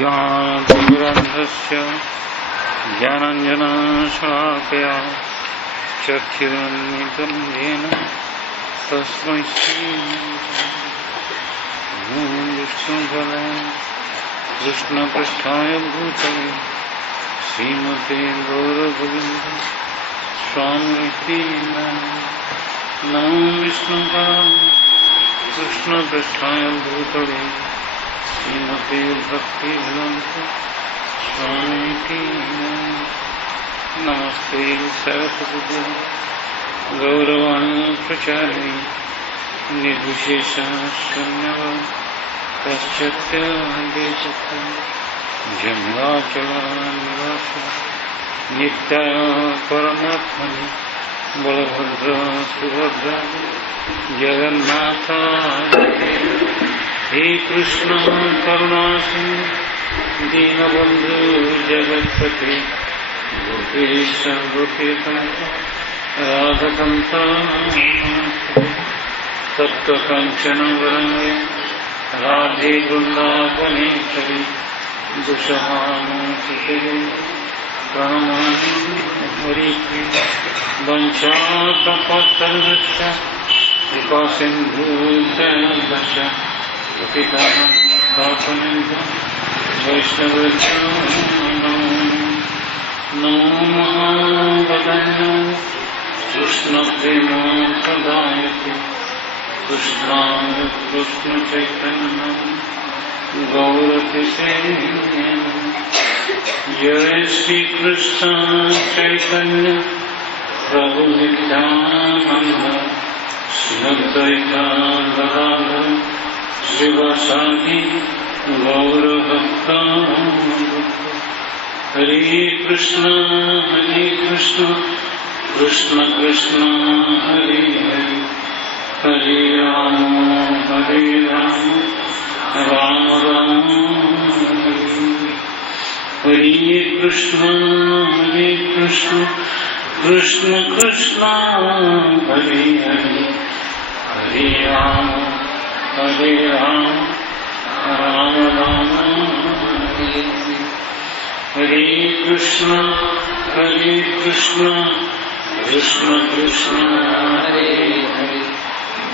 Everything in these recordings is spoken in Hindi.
ज्ञानतिमिरान्धस्य ज्ञानाञ्जनशलाकया चक्षुरुन्मिलितं येन तस्मै श्रीविष्णुपदाय कृष्णपृष्ठाय भूतले श्रीमते गौरगोविन्द स्वामिति नमो विष्णुपदाय कृष्णपृष्ठाय भूतले श्रीमते भक्तिवेदान्त स्वामिति नमस्ते सरस्वती गौरवाणी प्रचारिणी निर्विशेषशून्यवाद पाश्चात्यादेशस्य जन्माचलनिवास नित्याय परमात्मने बलभद्र सुभद्रा जगन्नाथाय हे कृष्ण करुणा सिंधु दीनबंधु जगत्पते गोपेश गोपीकांत राधकांत तप्तकांचन वरंगे राधे वृंदावनेश्वरी दुष्हानुसुते प्रणमामि हरिप्रिये वंशाकल्पतरुश्च कृपा सिन्धुश्च पतितानां पावनेभ्यो वैष्णवेभ्यो नमो महावदन्यो कृष्णप्रेमप्रदायते कृष्णाय कृष्णचैतन्यं गौरतिसे जय श्रीकृष्ण चैतन्य प्रभु नित्यानन्द श्री अद्वैता गदाधर शिवासादि गौरभक्तवृन्द हरे कृष्ण कृष्ण कृष्ण हरे हरे हरे राम राम राम हरे कृष्ण कृष्ण कृष्ण हरे हरे हरे राम राम राम हरे कृष्ण कृष्ण कृष्ण हरे हरे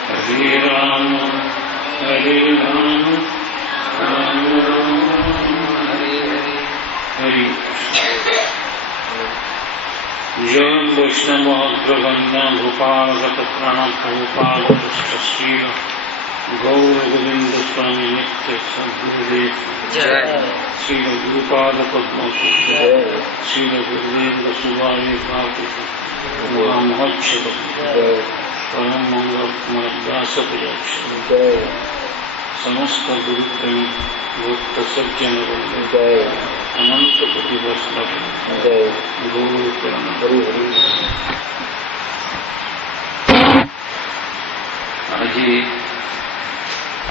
हरे राम राम राम हरे हरे जय वैष्णव अग्रगण्य गोपाल गतप्राण गोपाल श्रील गौर गोविंद स्वामी नित्य सद्गुरुदेव श्रील गुरुपाद पद्म श्रील गुरुदेव सुवारी महोत्सव परम मंगल व्यास समस्त गुरुप्रेम भक्त सज्जन अनंत कोटि वैष्णव गौर आज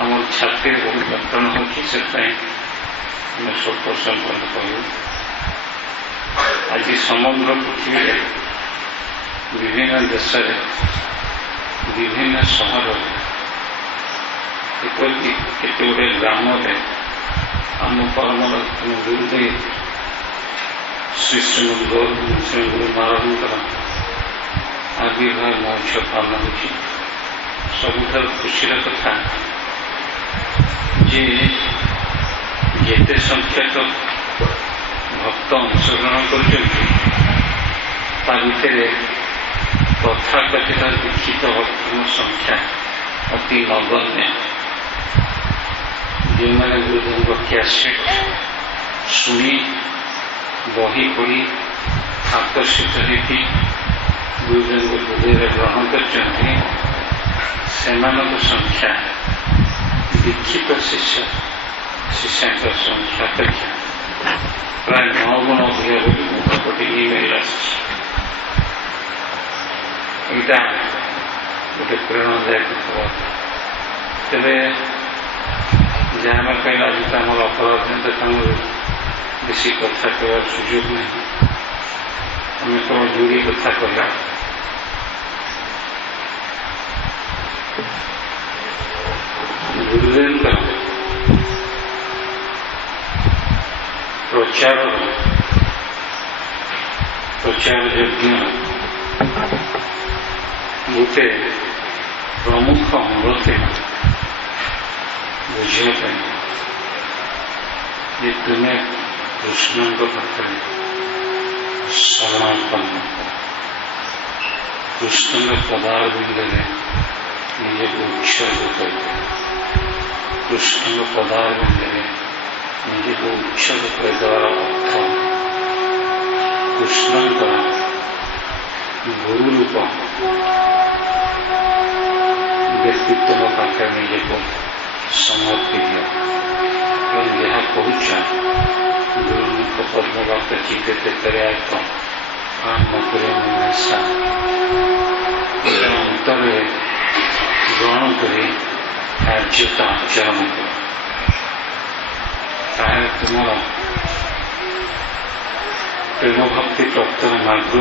आम छाती बहुत यंत्रणा होती से स्वल्प संपर्क कहू आज समग्र पृथ्वी विभिन्न देश विभिन्न सहर एपरिक केते गुड़े ग्राम आम परम गुरुदेव श्री श्रीमद गौर गुरु महाराज आविर्भाव महोत्सव पालन हो सबुठ खुशी कथा जे जेते संख्यक भक्त अंशग्रहण कर तथाकथित दीक्षित भक्तों संख्या अति नगण्य जो मैंने गुरुदेव कैसेट शुणी बही पढ़ी आकर्षित होती गुरुदेव हृदय ग्रहण कर संख्या दीक्षित शिष्य संख्या अपेक्षा प्राय 9 गुण अधिक मुखपटे ईमेल आईटा गोटे प्रेरणादायक खबर तेरे जहाँ कहीं आज आम अपराध बेसी कथा कह सुजोग नहीं आम केवल जोड़ी कथा कह गुरुदेव प्रचार यज्ञ गोटे प्रमुख अंग थे बुझापी ये तुम्हें कृष्ण पाखे शरणापन्न कृष्ण पदारविंदे निजे उत्सर्ग करते कृष्ण पदारविंदे निजे उत्सर्ग कर द्वारा अर्थ कृष्ण का गुरु रूप व्यक्तित्व पाखे निजे को समर्पित यह पहुंचा गुरु पद्मवाक्य चिंतित करे अंतरे ग्रहण कर କାର୍ଯ୍ୟତା ଆଚରଣ କର ତାହେଲେ ତୁମର ପ୍ରେମ ଭକ୍ତି ପ୍ରାପ୍ତର ମାର୍ଗ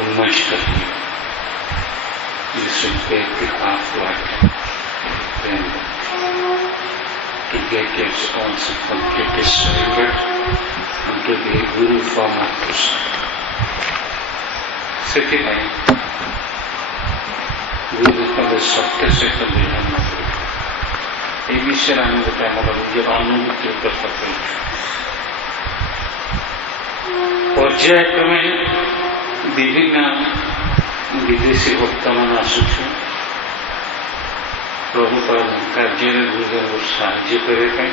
ଉନ୍ମୋଚିତ ହୁଏ। This will take the pathway to get yourself completely surrendered unto the Guru form of Krishna. ସେଥିପାଇଁ ଗୁରୁଙ୍କର ସତ୍ୟ ସହିତ ବିଧାନ କରୁ। ଏ ବିଷୟରେ ଆମେ ଗୋଟେ ଆମର ନିଜର ଅନୁଭୂତି କଥା କରୁଛୁ। ପର୍ଯ୍ୟାୟକ୍ରମେ ବିଭିନ୍ନ ବିଦେଶୀ ଭକ୍ତମାନେ ଆସୁଛୁ ପ୍ରଭୁପାଦ କାର୍ଯ୍ୟରେ ଗୁରୁଦେବଙ୍କୁ ସାହାଯ୍ୟ କରିବା ପାଇଁ।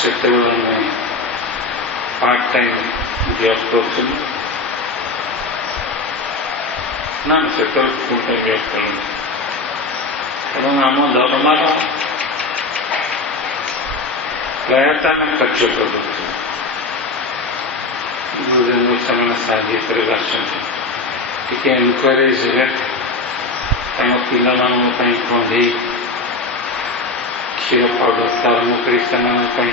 ସେତେବେଳେ ଆମେ ପାର୍ଟ ଟାଇମ୍ ଜବ୍ କରୁଥିଲୁ ନା ସେତେବେଳେ ଫୁଲ୍ ଟାଇମ୍ ଜବ୍ କଲୁ ଏବଂ ଆମ ଦରମାର ପ୍ରାୟତଃ ଆମେ ଖର୍ଚ୍ଚ କରିଦେଉଥିଲୁ। ଗୁରୁଦେବଙ୍କୁ ସେମାନେ ସାହାଯ୍ୟ କରିବା ଆସନ୍ତି, ଟିକେ ଏନକରେଜ୍ ହେଲେ ତାଙ୍କ ପିଲାମାନଙ୍କ ପାଇଁ କଣ୍ଢେଇ କ୍ଷୀର ପାଉଡର ଆରମ୍ଭ କରି ସେମାନଙ୍କ ପାଇଁ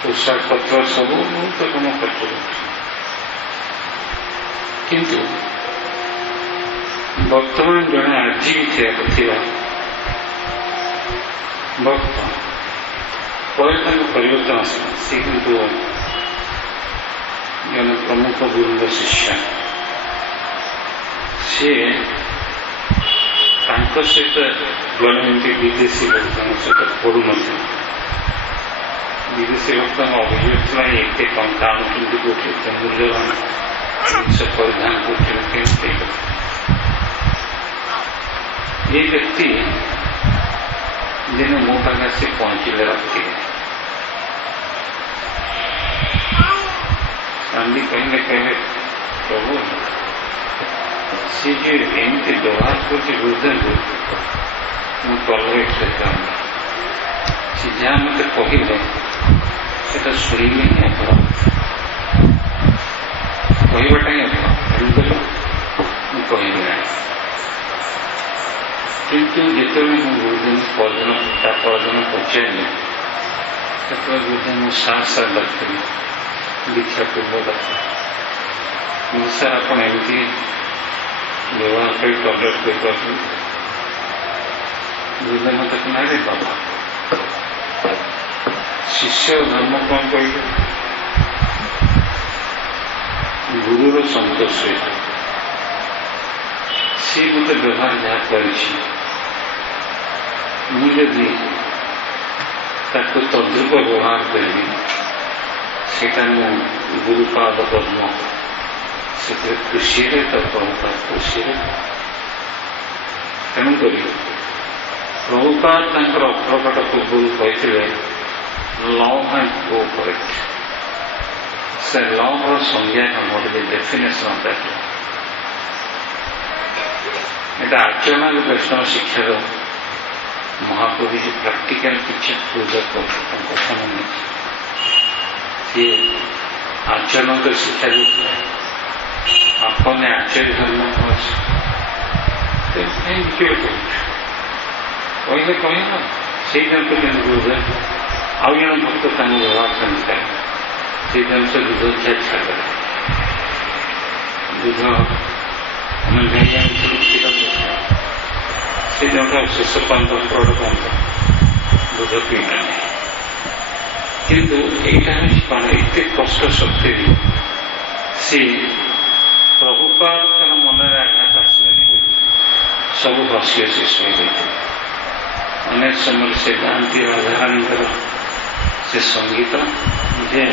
ପୋଷାକ ପତ୍ର ସବୁ ବହୁତ କାମ ଖର୍ଚ୍ଚ କରୁଛି। କିନ୍ତୁ ବର୍ତ୍ତମାନ ଜଣେ ଆଜି ଥିବା ଭକ୍ତ ପରେ ତାଙ୍କ ପରିବର୍ତ୍ତନ ଆସିଲା। ସେ କିନ୍ତୁ ଜଣେ ପ୍ରମୁଖ ଗୁରୁଙ୍କ ଶିଷ୍ୟ। ସିଏ ତାଙ୍କ ସହିତ ଜଣେ ଏମିତି ବିଦେଶୀ ଭକ୍ତଙ୍କ ସହିତ ପଡ଼ୁନଥିଲେ। ବିଦେଶୀ ଭକ୍ତଙ୍କ ଅଭିଯୋଗ ଥିଲା ଏତେ ଟଙ୍କା ଆଣୁଛନ୍ତି, କୋଉଠି ଏତେ ମୂଲ୍ୟବାନ ଜିନିଷ ପରିଧାନ କରୁଛନ୍ତି, କେମିତି ये व्यक्ति जिन्हें मुंह पाने से पहुंचले रखती है शांति कहने कहने प्रभु सी जो एमती व्यवहार कर गुरुदेव मुझे टॉलरेट से जहाँ मत कहले से शुणी कहवाटा ही तेणुकर मुझे ना किंतु जितेबाला मैं गुरुदेव परदिन पचारे से गुरुदेव मुझे साहस रखी दीक्षा पूर्वक सर आप एमती व्यवहार कर टॉलरेट कर गुरुदेव मत ना रे बाबा शिष्य धर्म कौन कहले गुरुर संतोष सी मत व्यवहार जहाँ कर मुझे तद्रूप व्यवहार करी से गुरुपाद पद्म से खुशी तो प्रभुपाद खुशी तेणुक प्रभुपाद अप्रकट पूर्व कहते लव एंड कोऑपरेट से लव संज्ञा what is the definition of that এটা আচরণ বৈষ্ণব শিক্ষার মহাপ্রভু যে প্রাক্টিকাল কিছু প্রয়োগ কথা মনে সে আচরণ শিক্ষা আপনে আচার্য ধর্ম କହିଲେ କହିଲା ସେଇ ଜିନିଷ କେମିତି ଗୁରୁଦେବ ଆଉ ଜଣେ ଭକ୍ତ ତାଙ୍କୁ ବ୍ୟବହାର ସେମିତି ସେଇ ଜିନିଷ ଦୁଧ ଖିଆ ଛାଡ଼ିଦେଲେ ଦୁଧ ଆମେ ନେଇ ଆଣିଥିଲୁ କ୍ଷୀର ସେ ଜଣକ ଶେଷ 5-10 ଦୁଧ ପିଇଲା କିନ୍ତୁ ଏଇଟା ହେଉଛି କ'ଣ ଏତେ କଷ୍ଟ ସତ୍ତ୍ୱେ ସେ ପ୍ରଭୁପାଦଙ୍କର ମନରେ ଆଘାତ ଆସିବନି ବୋଲି ସବୁ ହସି ହସି ଶୋଇ ଯାଇଥିଲେ। ଅନେକ ସମୟରେ ସେ ଗାଆନ୍ତି ରାଧାରାଣୀଙ୍କର ସେ ସଙ୍ଗୀତ ଯେ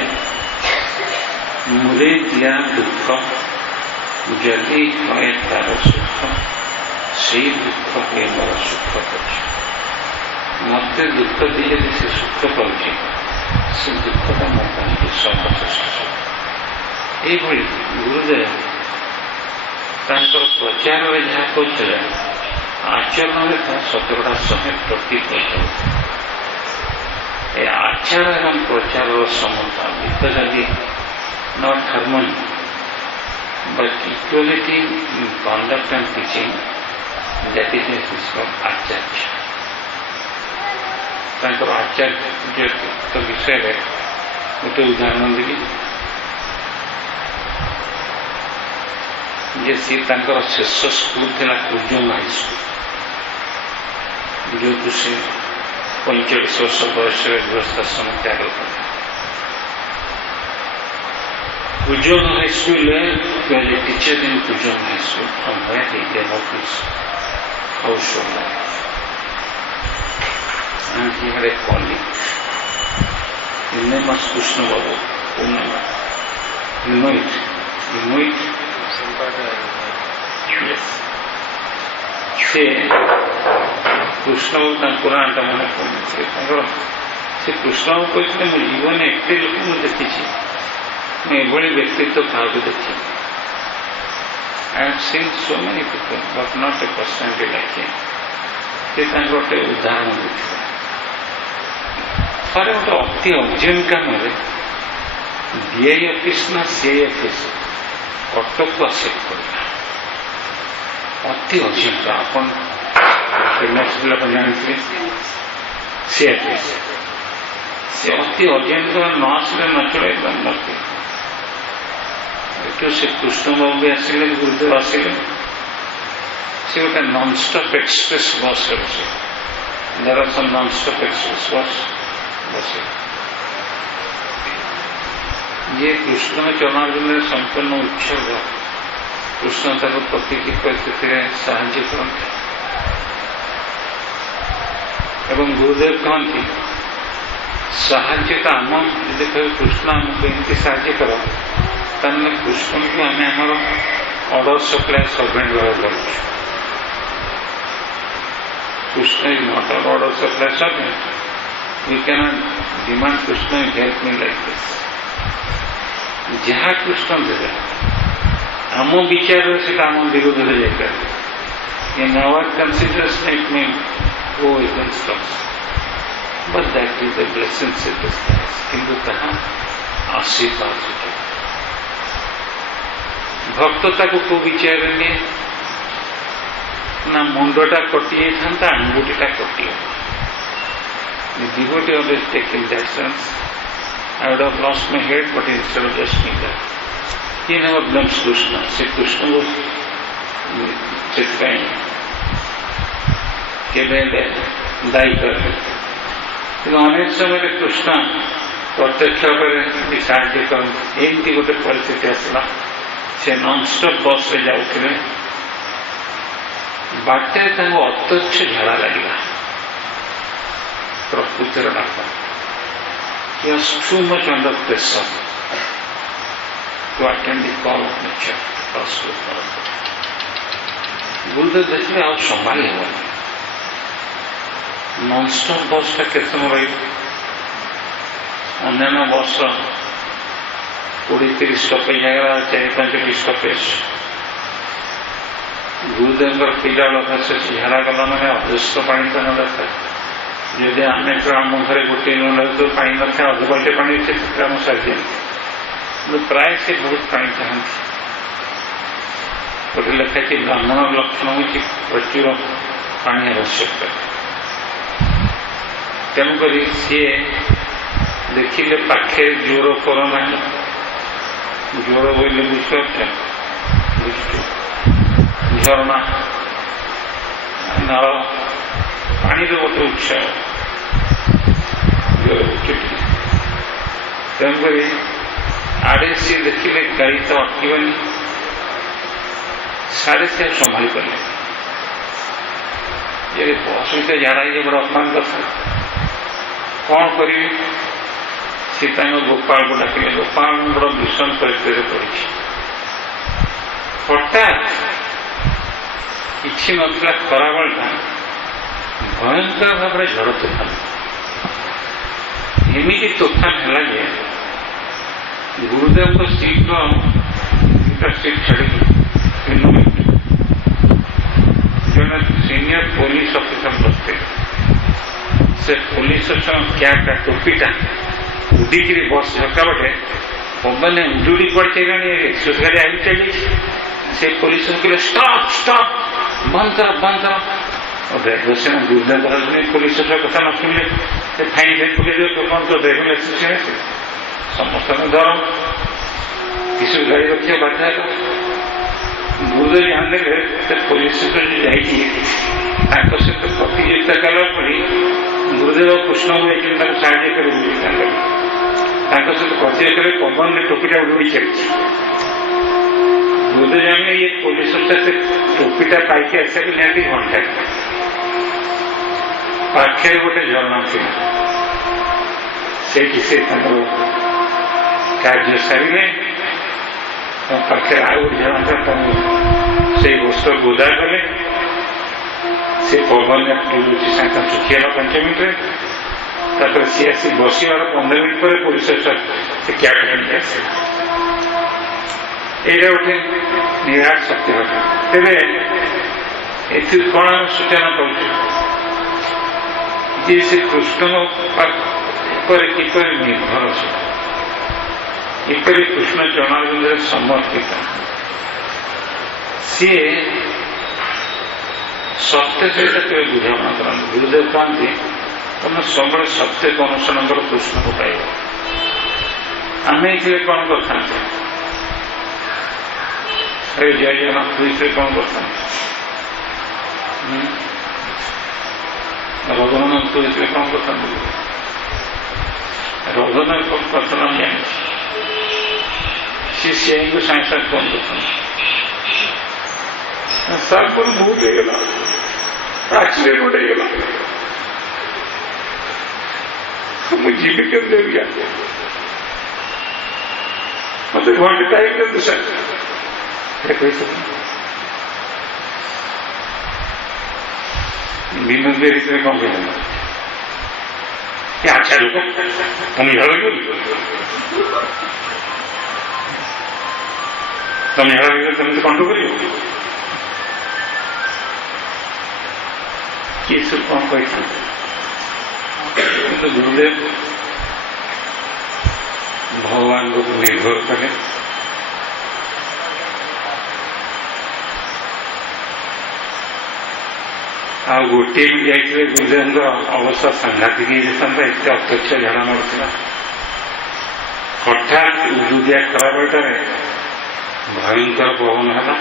ମୁରେ ଦିଆ ଦୁଃଖ ଯଦି ହଏ ତାର ସୁଖ ସେଇ ଦୁଃଖ ହୁଏ ମୋର ସୁଖ କରୁଛି। ମୋତେ ଦୁଃଖ ଦେଇ ଯଦି ସେ ସୁଖ କରୁଛି ସେ ଦୁଃଖଟା ମୋ ପାଇଁ ସର୍ବଶ୍ରେଷ୍ଠ। ଏଇଭଳି ଗୁରୁଦେବ ତାଙ୍କର ପ୍ରଚାରରେ ଯାହା କରୁଥିଲେ ଆଚରଣରେ ତାହା ସତକଡ଼ା 100% ଏ ଆଚାର ଏବଂ ପ୍ରଚାରର ସମତା because of the not harmony but equality in conduct and teaching, that is called acharya. ତାଙ୍କର ଆଚାର୍ଯ୍ୟ ବିଷୟରେ ଗୋଟେ ଉଦାହରଣ ଦେବି ଯେ ସିଏ ତାଙ୍କର ଶେଷ ସ୍କୁଲ ଥିଲା କୁଜଙ୍ଗ ହାଇସ୍କୁଲ, ଯୋଉଠୁ ସେ 45 ବର୍ଷ ବୟସରେ ଗୃହସ୍ଥାଶ୍ରମ ତ୍ୟାଗ କଲେ। Kujong High School, he was a teacher in Kujong High School, from where he developed his household life. And he had a colleague. His name was Krishna Babu. You know it? You know it? Yes. ସେ କୃଷ୍ଣବାବୁ ତାଙ୍କ ପୁରାଣଟା ମନେ ପଡ଼ୁଛି। ତାଙ୍କର ସେ କୃଷ୍ଣବାବୁ କହିଥିଲେ ମୋ ଜୀବନରେ ଏତେ ଲୋକ ମୁଁ ଦେଖିଛି, ମୁଁ ଏଭଳି ବ୍ୟକ୍ତିତ୍ୱ କାହାକୁ ଦେଖିନି। I have seen so many people, but not a personality like him. ସେ ତାଙ୍କ ଗୋଟେ ଉଦାହରଣ ଦେଇଥିଲେ। ଥରେ ଗୋଟେ ଅତି ଅର୍ଜେଣ୍ଟ କାମରେ DI ଅଫିସ ନା CI ଅଫିସ କଟକକୁ ଆସିବାକୁ ପଡ଼ିଲା। ଅତି ଅର୍ଜେଣ୍ଟ, ଆପଣ ପିଲା ଜାଣିଥିବେ CI ଅଫିସ। ସେ ଅତି ଅର୍ଜେଣ୍ଟ ନ ଆସିଲେ ନ ଚଳେ ନଥିଲେ। ଏଠୁ ସେ କୃଷ୍ଣବାବୁ ବି ଆସିଲେ, ଗୁରୁଦେବ ଆସିଲେ। ସେ ଗୋଟେ ନନ୍ଷ୍ଟପ୍ ଏକ୍ସପ୍ରେସ୍ ବସ୍ରେ ବସିଲେ। There are some nonstop express bus ବସିଲେ। ଯିଏ କୃଷ୍ଣ ଚରଣାର୍ଜୁନରେ ସମ୍ପୂର୍ଣ୍ଣ ଉତ୍ସର୍ଗ, କୃଷ୍ଣ ତାକୁ ପ୍ରତିଟି ପରିସ୍ଥିତିରେ ସାହାଯ୍ୟ କରନ୍ତି। ଏବଂ ଗୁରୁଦେବ କହନ୍ତି ସାହାଯ୍ୟଟା ଆମ ଯଦି କହିବେ କୃଷ୍ଣ ଆମକୁ ଏମିତି ସାହାଯ୍ୟ କର, ତାହେଲେ କୃଷ୍ଣଙ୍କୁ ଆମେ ଆମର ଅର୍ଡର ସପ୍ଲାଏ ସର୍ଭେଣ୍ଟ ଭାବେ କରୁଛୁ। Krishna is not our order supply servant. We cannot demand Krishna help me like this. जहाँ कृष्ण देवे आम विचार से आम विरोध हो जाए। In our consideration it may go against us, but that is the blessing in disguise. किंतु ताहा आशीर्वाद भक्तता को को विचार नहीं ना मुंडटा कटि था अंगुठीटा कटि। The devotee always taking that sense. I would have lost my head, but instead of just me that. He never blames Krishna. Se Krishna was ସେଥିପାଇଁ କେବେ ଦାୟୀ କରେ। କିନ୍ତୁ ଅନେକ ସମୟରେ କୃଷ୍ଣ ପ୍ରତ୍ୟକ୍ଷ ଭାବରେ ସାହାଯ୍ୟ କରନ୍ତି। ଏମିତି ଗୋଟେ ପରିସ୍ଥିତି ଆସିଲା, ସେ ନନ୍ଷ୍ଟପ୍ ବସ୍ରେ ଯାଉଥିଲେ, ବାଟରେ ତାଙ୍କୁ ଅତ୍ୟଚ୍ଛ ଝାଡ଼ା ଲାଗିଲା। ପ୍ରକୃତିର ଡାକ। He was too much under pressure to attend the call of nature. ଗୁରୁଦେବ ଦେଖିଲେ ଆଉ ସମ୍ଭାଳି ହେବନି। ନନ୍ଷ୍ଟପ୍ ବସ୍ଟା କେତେ ସମୟ ରହିବ? ଅନ୍ୟାନ୍ୟ ବସ୍ର 20-30 ଷ୍ଟପେଜ ଜାଗାରେ 4-5ଟି ଷ୍ଟପେଜ। ଗୁରୁଦେବଙ୍କର ପିଲାବେଳ ଅଭ୍ୟାସ ଝାଡ଼ା ଗଲା ମାନେ ଅଦୃଷ୍ଟ ପାଣି ତ ନ ଦରକାର। ଯଦି ଆମେ ଆମ ଘରେ ଗୋଟିଏ ନହେଲେ ପାଣି ନଥାଏ, ଅଧ ବାଲ୍ଟି ପାଣି ସେଥିରେ ଆମ ସାରି ଦିଅନ୍ତି। କିନ୍ତୁ ପ୍ରାୟ ସେ ବହୁତ ପାଣି ଚାହାନ୍ତି। ଗୋଟେ ଲେଖାଛି ବ୍ରାହ୍ମଣର ଲକ୍ଷଣ ହେଉଛି ପ୍ରଚୁର ପାଣି ଆବଶ୍ୟକତା। ତେଣୁକରି ସିଏ ଦେଖିଲେ ପାଖରେ ଜ୍ୱର କରୋନା ଜ୍ୱର ବୋଇଲେ ବୁଝିପାରୁଛ, ଝରଣା ନାଳ ପାଣିର ଗୋଟେ ଉତ୍ସ। ତେଣୁକରି ଆଡ଼େ ସିଏ ଦେଖିଲେ ଗାଡ଼ି ତ ଅଟକିବନି, ସାଡ଼େ ସେ ସମ୍ଭାଳି ପାରିଲେ। ଯଦି ବସ୍ ଭିତରେ ଝାଡ଼ା ହେଇଯିବ ବଡ଼ ଅପମାନ କଥା, କ'ଣ କରିବେ? ସେ ତାଙ୍କ ଗୋପାଳକୁ ଡାକିଲେ। ଗୋପାଳ ବଡ଼ ଭୀଷଣ ପରିସ୍ଥିତିରେ ପଡ଼ିଛି। ହଠାତ୍ କିଛି ନଥିଲା, ଖରାବେଳଟା ଭୟଙ୍କର ଭାବରେ ଝଡ଼ ତୋଫାନ। ଏମିତି ତୋଫାନ ହେଲା ଯେ ଗୁରୁଦେବଙ୍କ ସିଟ୍ର ଦୁଇଟା ସିଟ୍ ଛାଡ଼ିକି ଜଣେ ସିନିୟର ପୋଲିସ ଅଫିସର ବସିଥିଲେ। ସେ ପୋଲିସ କ୍ୟାପ୍ଟା ଟୋପିଟା ଉଡ଼ିକିରି ବସ୍ ଝରକା ବାଟେ ପବନ ଉଡ଼ି ଉଡ଼ି ପଡ଼ିଚାରିଲାଣି। ଏକ୍ସପ୍ରେସ୍ ଗାଡ଼ି ଆଗକୁ ଚାଲିଛି। ସେ ପୋଲିସ କହିଲେ ଷ୍ଟପ୍ ଷ୍ଟପ୍, ବନ୍ଦ କର ବନ୍ଦ କର। ଡ୍ରାଇଭର ସିନା ଗୁରୁଦେବ ପୋଲିସ କଥା ନ ଶୁଣିଲେ ସେ ଫାଇନ୍ ଫାଇନ୍ ପକେଇଦେବେ। କ'ଣ ତ ଡ୍ରାଇଭିଂ ଲାଇସେନ୍ସ ଅଛି, ସମସ୍ତଙ୍କୁ ଧର କିଛି ଗାଡ଼ି ରଖିବା ବାଧ୍ୟ ହେଲା। ଗୁରୁଦେବ ଜାଣିଦେଲେ ସେ ପୋଲିସ ଯାଇଛି ତାଙ୍କ ସହିତ ପ୍ରତିଯୋଗିତା କଲା ପରି ଗୁରୁଦେବ କୃଷ୍ଣଙ୍କୁ ଯାଇଛନ୍ତି ତାଙ୍କୁ ସାହାଯ୍ୟ କରିବେ। ତାଙ୍କ ସହିତ ପ୍ରତିଯୋଗିତାରେ ପବନରେ ଟୋପିଟା ଉଡ଼ି ଉଡ଼ି ଚାଲିଛି। ଗୁରୁଦେବ ଜାଣିଲେ ଇଏ ପୋଲିସ ସେ ଟୋପିଟା ପାଇକି ଆସିବାକୁ ନିହାତି ଘଣ୍ଟା। ପାଖରେ ଗୋଟେ ଝରଣା ଥିଲା, ସେଇଠି ସେ ତାଙ୍କର କାର୍ଯ୍ୟ ସାରିଲେ। ପାଖରେ ଆଉ ଗୋଟେ ଝରଣା ସେଇ ବସ୍ତ୍ର ଗୋଦା କଲେ। ସେ ପବନରେ ବୁଲୁଛି, ସାଙ୍ଗେ ସାଙ୍ଗେ ଶୁଖିଗଲା 5 ମିନିଟ୍ରେ। ତାପରେ ସିଏ ଆସି ବସିବାର 15 ମିନିଟ୍ ପରେ ପୋଲିସ ସେ କ୍ୟାବ୍ ଆଣିକି ଆସିଲା। ଏଇଟା ଗୋଟେ ନିରାଟ ସତ୍ୟ ଘଟଣା। ତେବେ ଏଥିରୁ କ'ଣ ଆମେ ସୂଚନା ପାଉଛୁ ଯେ ସେ କୃଷ୍ଣଙ୍କ ଉପରେ କିପରି ନିର୍ଭରଶୀଳ, କିପରି କୃଷ୍ଣ ଚରଣାରବିନ୍ଦରେ ସମର୍ପିତ। ସିଏ ସତ୍ୟ ସହିତ କେବେ ବୁଝାମଣା କରନ୍ତି। ଗୁରୁଦେବ କହନ୍ତି ତମେ ସବୁବେଳେ ସତ୍ୟକୁ ଅନୁସରଣ କର, କୃଷ୍ଣକୁ ପାଇବ। ଆମେ ଏଥିରେ କ'ଣ କରିଥାନ୍ତେ? ଜୟ ଜଗନ୍ନାଥ ଭିତରେ କ'ଣ କରିଥାନ୍ତେ? ରଘୁନାଥ ଭିତରେ କ'ଣ କରିଥାନ୍ତେ? ରଘୁନାଥ କଥା ମୁଁ ଜାଣିଛି। ସିଆଇଙ୍କୁ ସାଙ୍ଗେ ସାଙ୍ଗେ ଫୋନ୍ କରିଥାନ୍ତି, ସାର୍ ମୋର ବହୁତ ହେଇଗଲା, ଆକ୍ସିଡେଣ୍ଟ ହେଇଗଲା, ମୁଁ ଯିବି କେମିତି ଦେବି? ମତେ ଘଣ୍ଟେ ଟାଇମ୍ ଦିଅନ୍ତୁ ସାର୍। ବିନୋଦ ଭିତରେ କ'ଣ କହିଲା? ଆଚ୍ଛା ଲୋକ ତମେ ଝାଳ କରିବ, ତମେ ଝାଳ କେମିତି କଣ୍ଟ୍ରୋଲ କରିବ? କିଏ ସବୁ କ'ଣ କହିଥାନ୍ତି? କିନ୍ତୁ ଗୁରୁଦେବ ଭଗବାନଙ୍କ ଉପରେ ନିର୍ଭର କଲେ। ଆଉ ଗୋଟିଏ ବି ଯାଇଥିଲେ ଗୁରୁଦେବଙ୍କ ଅବସ୍ଥା ସାଂଘାତିକ ହେଇଯାଇଥାନ୍ତା, ଏତେ ଅତ୍ୟକ୍ଷ ଝାଡ଼ା ମାରୁଥିଲା। ହଠାତ୍ ଉଦୁଦିଆ ଖରାବେଳଟାରେ ଭୟଙ୍କର ପବନ ହେଲା।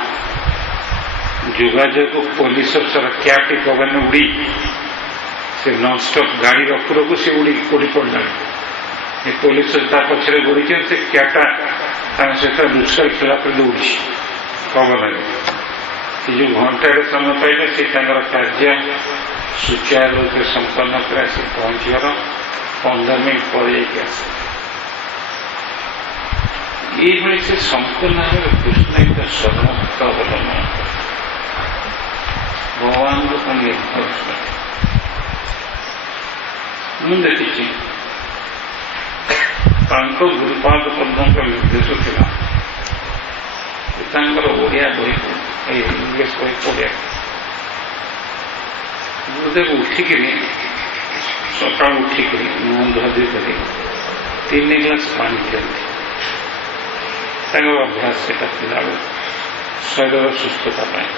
ଯୋଗାଯୋଗ ପୋଲିସ ଅଫିସର କ୍ୟାବ୍ଟି ପବନରେ ଉଡ଼ି ସେ ନନ୍ଷ୍ଟପ୍ ଗାଡ଼ି ରଖୁ ରଖୁ ସେ ଉଡ଼ିକି କୋଉଠି ପଡ଼ିଲାଣି। ଏ ପୋଲିସ ତା ପଛରେ ଗୋଡ଼ିଛନ୍ତି, ସେ କ୍ୟାବ୍ଟା ତାଙ୍କ ସହିତ ଲୁଚକାଳି ଖେଳା ପରେ ଉଡ଼ିଛି ପବନରେ। ସେ ଯେଉଁ ଘଣ୍ଟାରେ ସମୟ ପାଇଲେ ସେ ତାଙ୍କର କାର୍ଯ୍ୟ ସୁଚାରୁ ରୂପେ ସମ୍ପନ୍ନ କରି ଆସି ପହଞ୍ଚିବାର 15 ମିନିଟ୍ ପରେ ଯାଇକି ଆସିଲେ। এইভাবে সে সম্পূর্ণ ভাবে কৃষ্ণকে সর্বভক্ত অবলম্বন করে ভগবানଙ୍କ ଉପରେ ନିର୍ଭରଶୀଳ। ମୁଁ ଦେଖିଛି ତାଙ୍କ ଗୁରୁପାଦ ପଦ୍ମଙ୍କ ନିର୍ଦ୍ଦେଶ ଥିଲା ତାଙ୍କର ଓଡ଼ିଆ ବହିକୁ ଏଇ ଇଂଲିଶ ବହି ପଢ଼ିବାକୁ। ଗୁରୁଦେବ ଉଠିକିରି ସକାଳୁ ଉଠିକିରି ମୁହଁ ଧୁଆଧୁଇ କରି 3 ଗ୍ଲାସ୍ ପାଣି ପିଅନ୍ତି। ତାଙ୍କର ଅଭ୍ୟାସ ସେଟା ଥିଲାବେଳେ ଶରୀରର ସୁସ୍ଥତା ପାଇଁ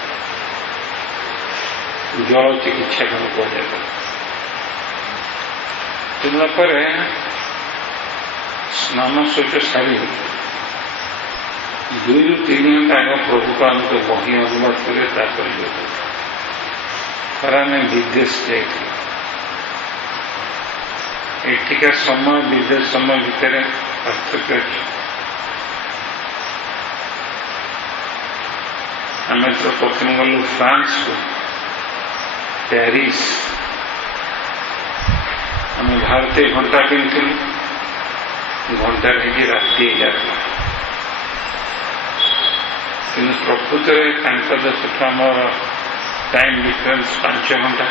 ଜଳ ଚିକିତ୍ସା କାମ କୁହାଯାଏ। ତେଣୁ ପରେ ସ୍ନାନ ଶୌଚ ସାରି 2 ରୁ 3 ଘଣ୍ଟା ଆଗ ପ୍ରଭୁପାଦଙ୍କ ବହି ଅନୁବାଦ କଲେ। ତାପରେ ଆମେ ବିଦେଶ ଯାଇଥିଲୁ। ଏଠିକା ସମୟ ବିଦେଶ ସମୟ ଭିତରେ ପାର୍ଥକ୍ୟ ଅଛି। ଆମେ ତ ପ୍ରଥମେ ଗଲୁ ଫ୍ରାନ୍ସକୁ, ପ୍ୟାରିସ୍। ଆମେ ଭାରତୀୟ ଘଣ୍ଟା କିଣିଥିଲୁ, ଘଣ୍ଟା ହେଇକି ରାତି 11। କିନ୍ତୁ ପ୍ରକୃତରେ ତାଙ୍କ ଦେଶଠୁ ଆମର ଟାଇମ୍ ଡିଫରେନ୍ସ 5 ଘଣ୍ଟା।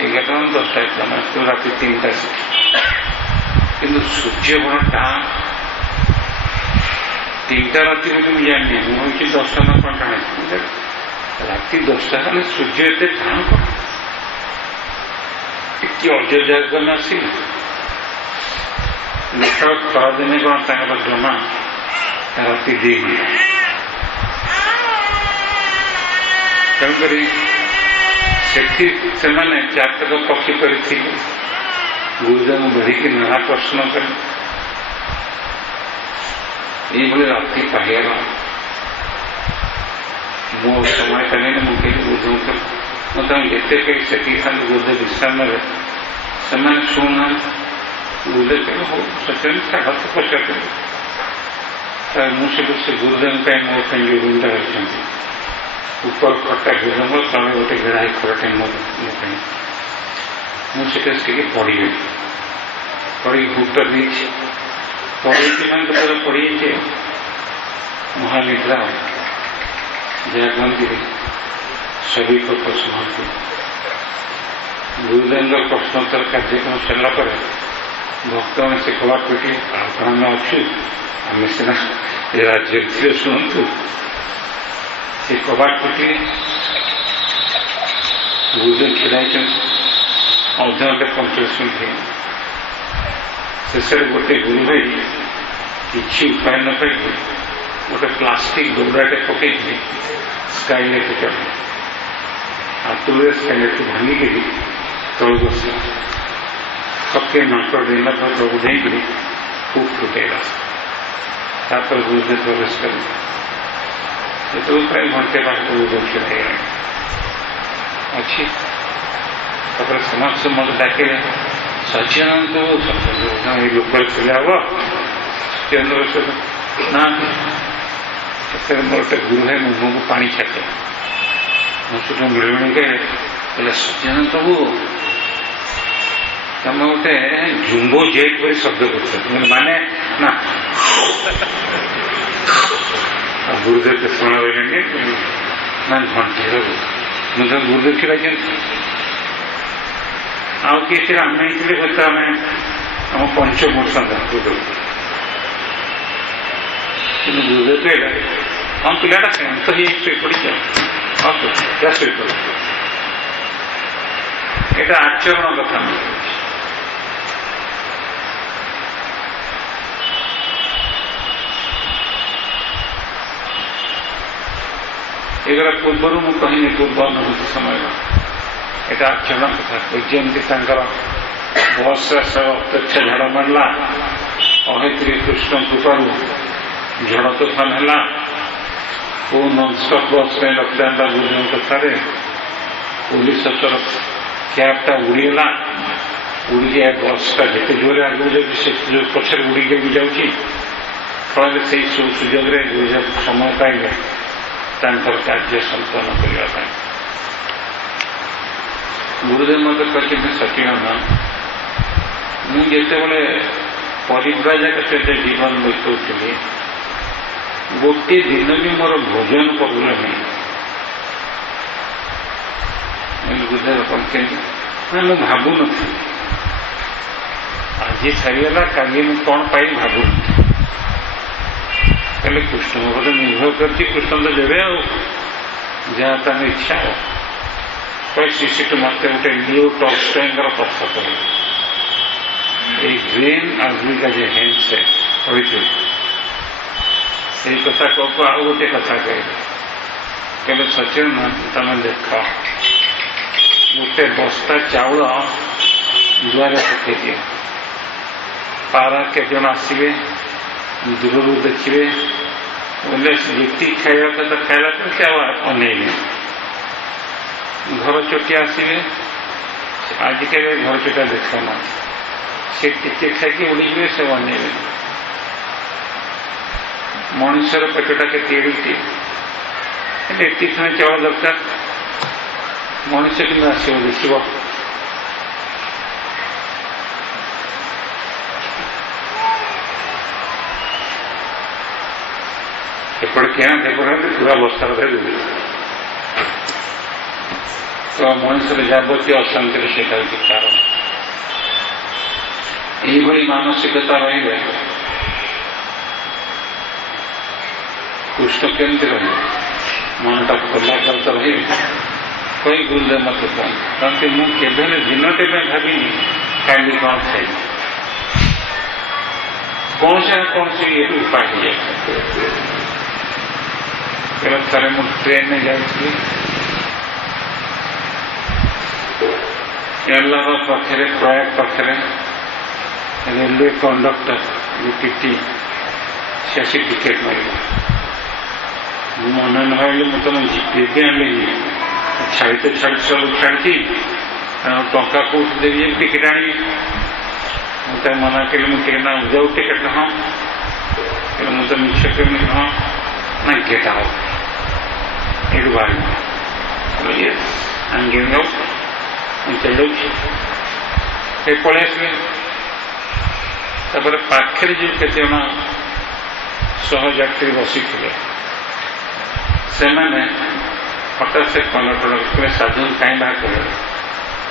11 10ଟା ହେଇଥିଲା, ରାତି 3ଟା ସେଠି। କିନ୍ତୁ ସୂର୍ଯ୍ୟ ବଡ଼ ଟାଣ। 3ଟା ରାତି ବୋଲି ମୁଁ ଜାଣିନି, ମୁଁ ହେଉଛି 10ଟା ନା 5ଟା ହେଇଛି। ରାତି 10ଟା ହେଲେ ସୂର୍ଯ୍ୟ ଏତେ ଟାଣ କ'ଣ? ଟିକେ ଅଜୟ ଆସିନି। ଦେଖ ଖରାଦିନେ କ'ଣ ତାଙ୍କର ଜମା ରାତି 2 ଘଣ୍ଟା। ତେଣୁକରି ସେଠି ସେମାନେ ଜାତକ ପକ୍ଷୀ କରିଥିଲେ, ଗୁରୁଜନ ବଢ଼ିକି ନାନା ପ୍ରଶ୍ନ କଲେ। ଏଇଭଳି ରାତି ପାହିଗଲା। ମୋ ସମୟ ପାଇନି, ମୁଁ କହିଲି ଗୁରୁଜନଙ୍କୁ ମୁଁ ତାଙ୍କୁ ଯେତେ କହି ସେତିକି ଖାଲି ଗୁରୁଦେବ ବିଶ୍ରାମ ନେବେ, ସେମାନେ ଶୁଣୁନାହାନ୍ତି। ଗୁରୁଦେବ କହିଲେ ହଉ ସଚେତନ ଛାଡ଼ ତ ପଚାରିଦେବେ। ମୁଁ ସେଠୁ ସେ ଗୁରୁଦେବ ପାଇଁ ମୋ ପାଇଁ ଯେଉଁ ରୁମ୍ଟା ରହିଛନ୍ତି, ଉପର ଖଟା ଗୁରୁଦେବ, ତଳେ ଗୋଟେ ଘେରାଇ ଖରଟେ ମୋ ପାଇଁ। ମୁଁ ସେଟା ଟିକେ ପଢ଼ିବି, ପଢ଼ି ଭୁଟ ଦେଇଛି। ପଢ଼େଇଛି ମାନେ ତ ପୁରା ପଢ଼ିଯାଇଛି। ମହାନିଦ୍ରା ଯାହା କହନ୍ତି ସବି को प्रश्न होती। गुरुदेव प्रश्नोत्तर कार्यक्रम सरला भक्त मैंने से कबाट पिटे आम अच्छु आम सीना राज्य शुणु से कबाट पिटे गुरुदेव छड़ाई अधे घंटे 45 मिनट शेष गोटे गुरु भाई किसी उपाय न पाई गोटे प्लास्टिक दौड़ाटे पकई स्काईलाइट चढ़ हाथुरे स्काईलाइट भांगिक तल बस सबके माकड़ देला तक उठेकरी खूब फुटेला। तापर गुरुदेव प्रवेश कर जो प्राय घंटे पाठ गुरुदेव छुटे अच्छी। तापर समस्त मत डाके सचिदानंद लोकल थे हम चंद्र ना मोटे गुरु है मुझ को पानी छाटे मुझे मिलने के बोले सचिदानंद प्रभु तुम गोटे जुम्बो जेट पर शब्द कर माने ना गुरुदेव के शुण रही ना घंटे मुझे गुरुदेव खिलाई आउ किए आम नहीं आम आम पंचमूर्त गुरुदेव गुरुदेव कहला हम पिलाटा शांत ही शोपड़ क्या शोपड़ ये आचरण कथा एगुला पूर्वर मुझे कहनी पूर्व अनुभूति समय यहाँ आचरण कथा जमी बस अत्यक्ष झाड़ मारला 130 कृष्ण कृपारू झड़ तोफान है को नॉनस्टॉप बस में लॉकडाउन का गुरुदेव कथार पुलिस कैबटा उड़ीगला उड़ी बसटा जिते जोरे आगे जाऊँगी से पछे उड़ी भी जाऊँगी फल से सुजोग गुरुदेव समय पाइले कार्य संपन्न करने। गुरुदेव मत कहते सचिदानंद मुझे परिव्राजक सहित जीवन बिताऊली गोटे दिन भी मोर भोजन कबूल नहीं। गुरुदेव कहते ना मुझे भावु नी आज छाड़ीगला कल कौन पाई भावु कहले कृष्ण पर निर्भर करती कृष्ण तो देवे जहाँ तार इच्छा हो कई शिशु मत गोटे लियो टॉलस्टॉयଙ୍କର कथा कहे ग्रीन आदमी का जो हैंड से से कथा को आउ गोटे कथा कहे सचिदानंद तुम देख गोटे बस्ता चाउल दुआर पकई दिए पारा केजन आसवे दूर देखिए बोले जी खाया तो खाला क्या अनेले घर चोटिया आसवे आजिकल घर चोटिया देखना से टिके खाई उड़े से अनेबे मनुष्यर पेटटा के चाउल दरकार मनुष्य कि आसो देखिए एपटे क्या देखते पूरा बस्ता कथा तो मनुष्य जावतीय अशांति से कारण यही मानसिकता रही कृष्ण केमती रही मनटा खोला करता रही कई गुरुदेव मत कहते मुझे दिनटे भाविनी काली कौन खाई कौन से ये उपाय है थे मु ट्रेन में जाती इलाहाबाद पाखे प्रयाग पाखे रेलवे कंडक्टर टीटी से टिकेट मार मन न मुझे तुम जीपे आने छाड़ी तो छाड़ी सब छाड़ी टंका कौट देवी टिकेट आनी मुझे मना कल मुझे ना जाऊ टिकेट हाँ मुझे मिछ कर हाँ ना गेट आउट ये बाहर ये गेट आउट चल जाऊँ पलि आसपर पाखे जो केते सहयात्री बसी से हठात से कंडक्टर साधु कहीं बाहर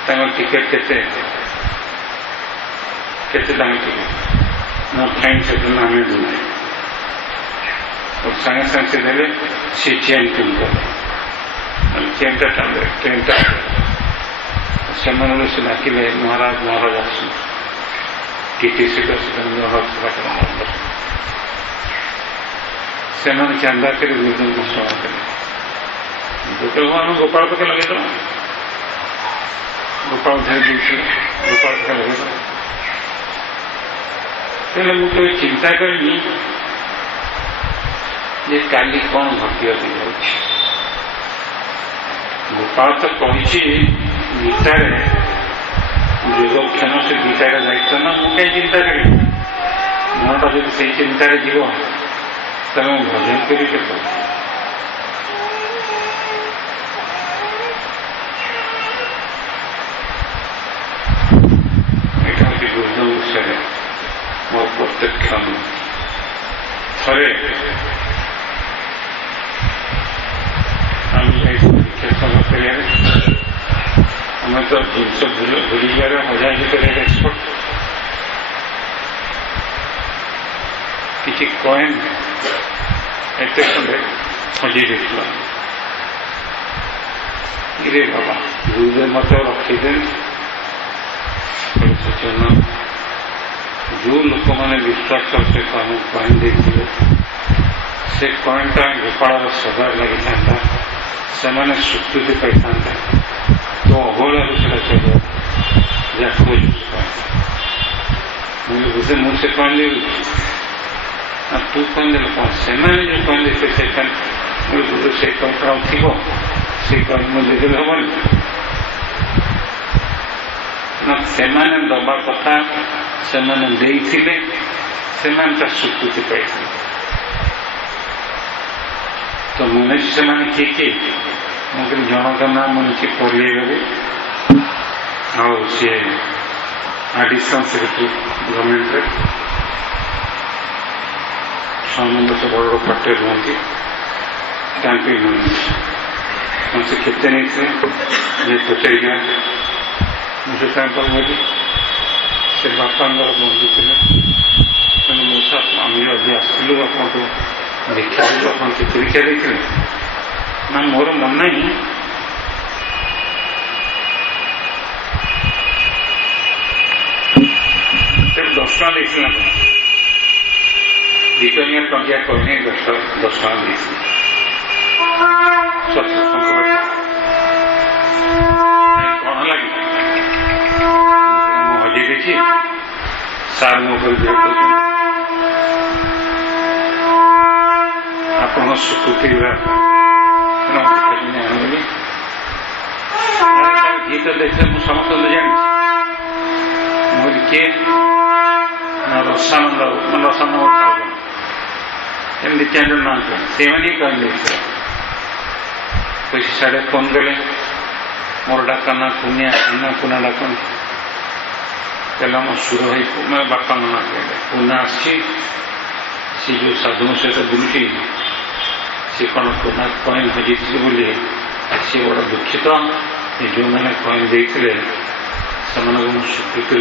कर टिकेट के टिकेट नो फाइन से आम दूसरे और सागे सागे देले सी चेन पिन कर चेनटा टाँगे ट्रेनटा से डाकिले महाराज महाराज आस टीटीसी से चांदा कर क्षमा करें आम गोपाल पके लगे गोपाल धरी गोपाल पके लगे तेल मुझे चिंता करी जे काली कौन घटी गोपाल तो कही गीतार योगक्षण से गीतार दायित्व ना मुझे चिंता करी मनटा जो से चिंतार जीव तेना भजन कर गुरुदेव विषय मोर प्रत्यक्ष थे आम तो जिनस भूलिबार हजार भर एक्सपर्ट किसी कॉइन एत खंडे हजई देखा इरे बाबा गुरुदेव मत रखीदे जो लोक मैंने विश्वास से कॉइन देखते से कॉइनटा गोपाल सदार लगी था से स्वीकृति पाई था तो अवहेला से चलो जा खोज मुझे मुझसे कौन दे तू कौन दे कौन से जो कौन देते से कौन थी से कौन मुझे देदेले हेनी ना से दबा कथा से स्वीकृति पाई तो मनुष्य से किए मुझे जनक नाम मुझे पढ़े और सी एडिशनल सेक्रेटरी गवर्नमेंट संबंध से बड़ पार्टी रुहति कैंपिंग से केते नहीं पचार मुझे बोली से बापा बंधु थे मौसा आम अभी आसलु आपको दीक्षा आप दीक्षा देखिए ना मोर मन नहीं 10 टका देखिए दीपनिया टंकिया कहने 10 टका देखिए कौन लगे हजे देखिए सार मो आप स्वीकृति गीत देखे मुझे समस्त जानी किए ना रसानंद ठाकुर एमती चंद्र नाथ से कहते कोई साढ़े फोन कले मोर डाका ना कुनिया कुना डाकन कहला मो सुर भाई मैं बापा ना कहले पुना आसी जो साधु सहित बुलूची सी कौन पुना कॉइन हजी बोली सी बड़ दुखित जो मैंने कॉइन देते स्वीकृति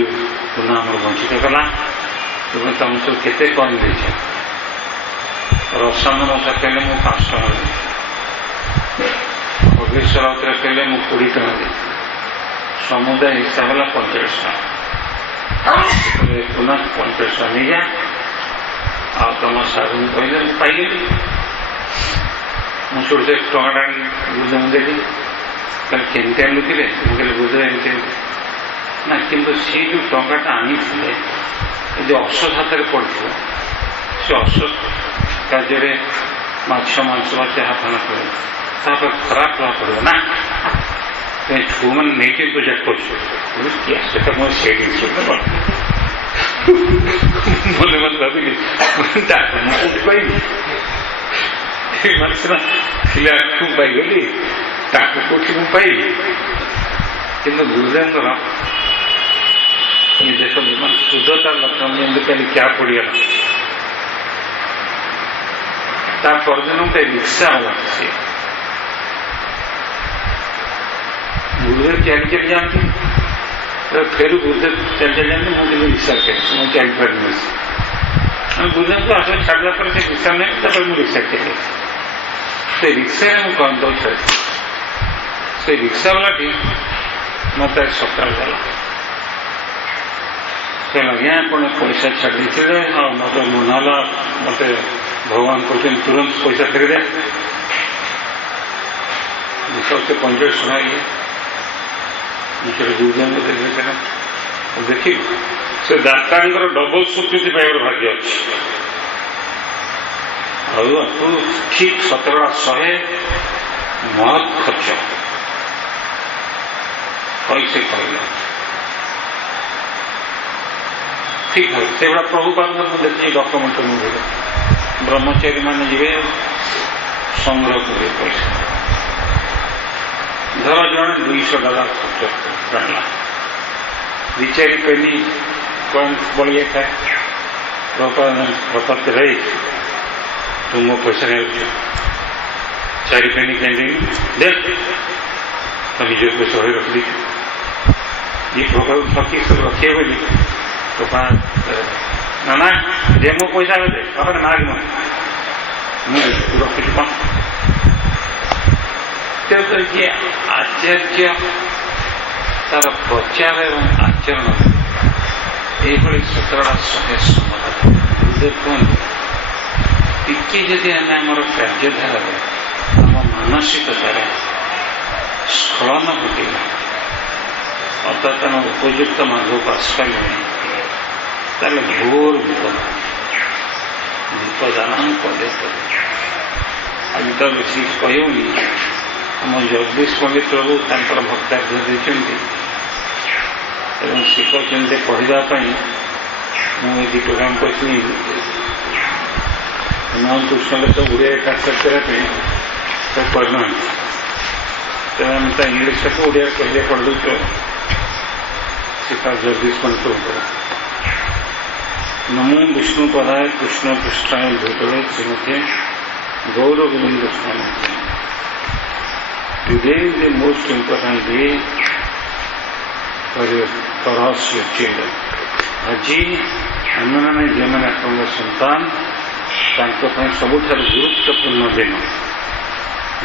पुनः आम वंचित कला तुम सब केते कॉइन दे रसानंद मशा कहले मुझे 5 टଙ୍କା भोगेश्वर राउत कहले मुझे 20 टଙ୍କା दे समुदाय हिसाब है 50 टଙ୍କା पुनः 50 टଙ୍କା नहीं जा आ तुम साधु कहले पाइली मुझे 1 ଟଙ୍କା बुझे देली कल केमती लुकिले मुझे बुझे एमती ना किंतु सी जो टंकाटा आनी असत हाथ में पड़ से असत कार्य माछ मांस हाथ ना पड़े खराब प्रभाव पड़े ना छू मैंने नहीं पूजा कर मन मन भाविली पाइली पाईगली कौटी मुझे पाइली कि गुरुदेव देश मन शुद्धता लक्षण कहीं क्या पड़गला परदिन गोटे रिक्शा वाला सी गुरुदेव चल चल जाती फेर गुरुदेव चल चल जाती मुझे रिक्शा मुझे चल पार गुरुदेव को आस छाड़ा पर रिक्शा नहीं मुझे रिक्शा चले से रिक्शा मुझे कौन दो छाड़ से रिक्शा वाला मत सकाल गला कहला पुणे पैसा छाड़ी मत मनाला मत भगवान कहते तुरंत पैसा फेरदे सबसे 50 सुनाइए मुझे गुरुदेव देख से डाक्तर डबल स्वीकृति पाइबार भाग्य अच्छे ठीक 1700 महत खर्च कैसे कहला ठीक है से प्रभुपाद देखिए डॉक्यूमेंट मुझे ब्रह्मचारी मान जी संग्रह करेंगे पैसा धर जड़े $200 खर्च करला 2-4 पेनी कौन बड़ी था प्रपत्ति रही तुम मो पैसा नहीं 4 पेनी कहीं देख तो निज पैसा रख दी ये प्रकार थकी सब रखे बोली तो ना ना दे मो पैसा दे बापा माग रखी ये आचार्य तार प्रचार एवं आचरण ये 17टा 100 समाधान कहते टी जदि आम कार्यधारा आम मानसिकतार स्खलन घटला अर्थात आम उपयुक्त मार्ग को आसपाल घोर विपदान पदे आज तो बेसी कहूनी आम जगदीश पंडित प्रभु तर भक्तार्थ देते सी कहते पढ़ापी मुझे 2 प्रोग्राम करी हिमांत कृष्ण सब ओडिया ट्रांसलेट करने सब पढ़ना तेज आम तो इंग्लीश को ओडिया कहले पढ़ू श्रीपाद जगदीश पंडित प्रभु नमो विष्णु पदाय कृष्ण पृष्ठाय भूतले श्रीमते गौरविंद स्वामी Today is the most important day for us your children. आज आम मैंने जो मैंने आप सन्तान सबुठ गुरुत्वपूर्ण दिन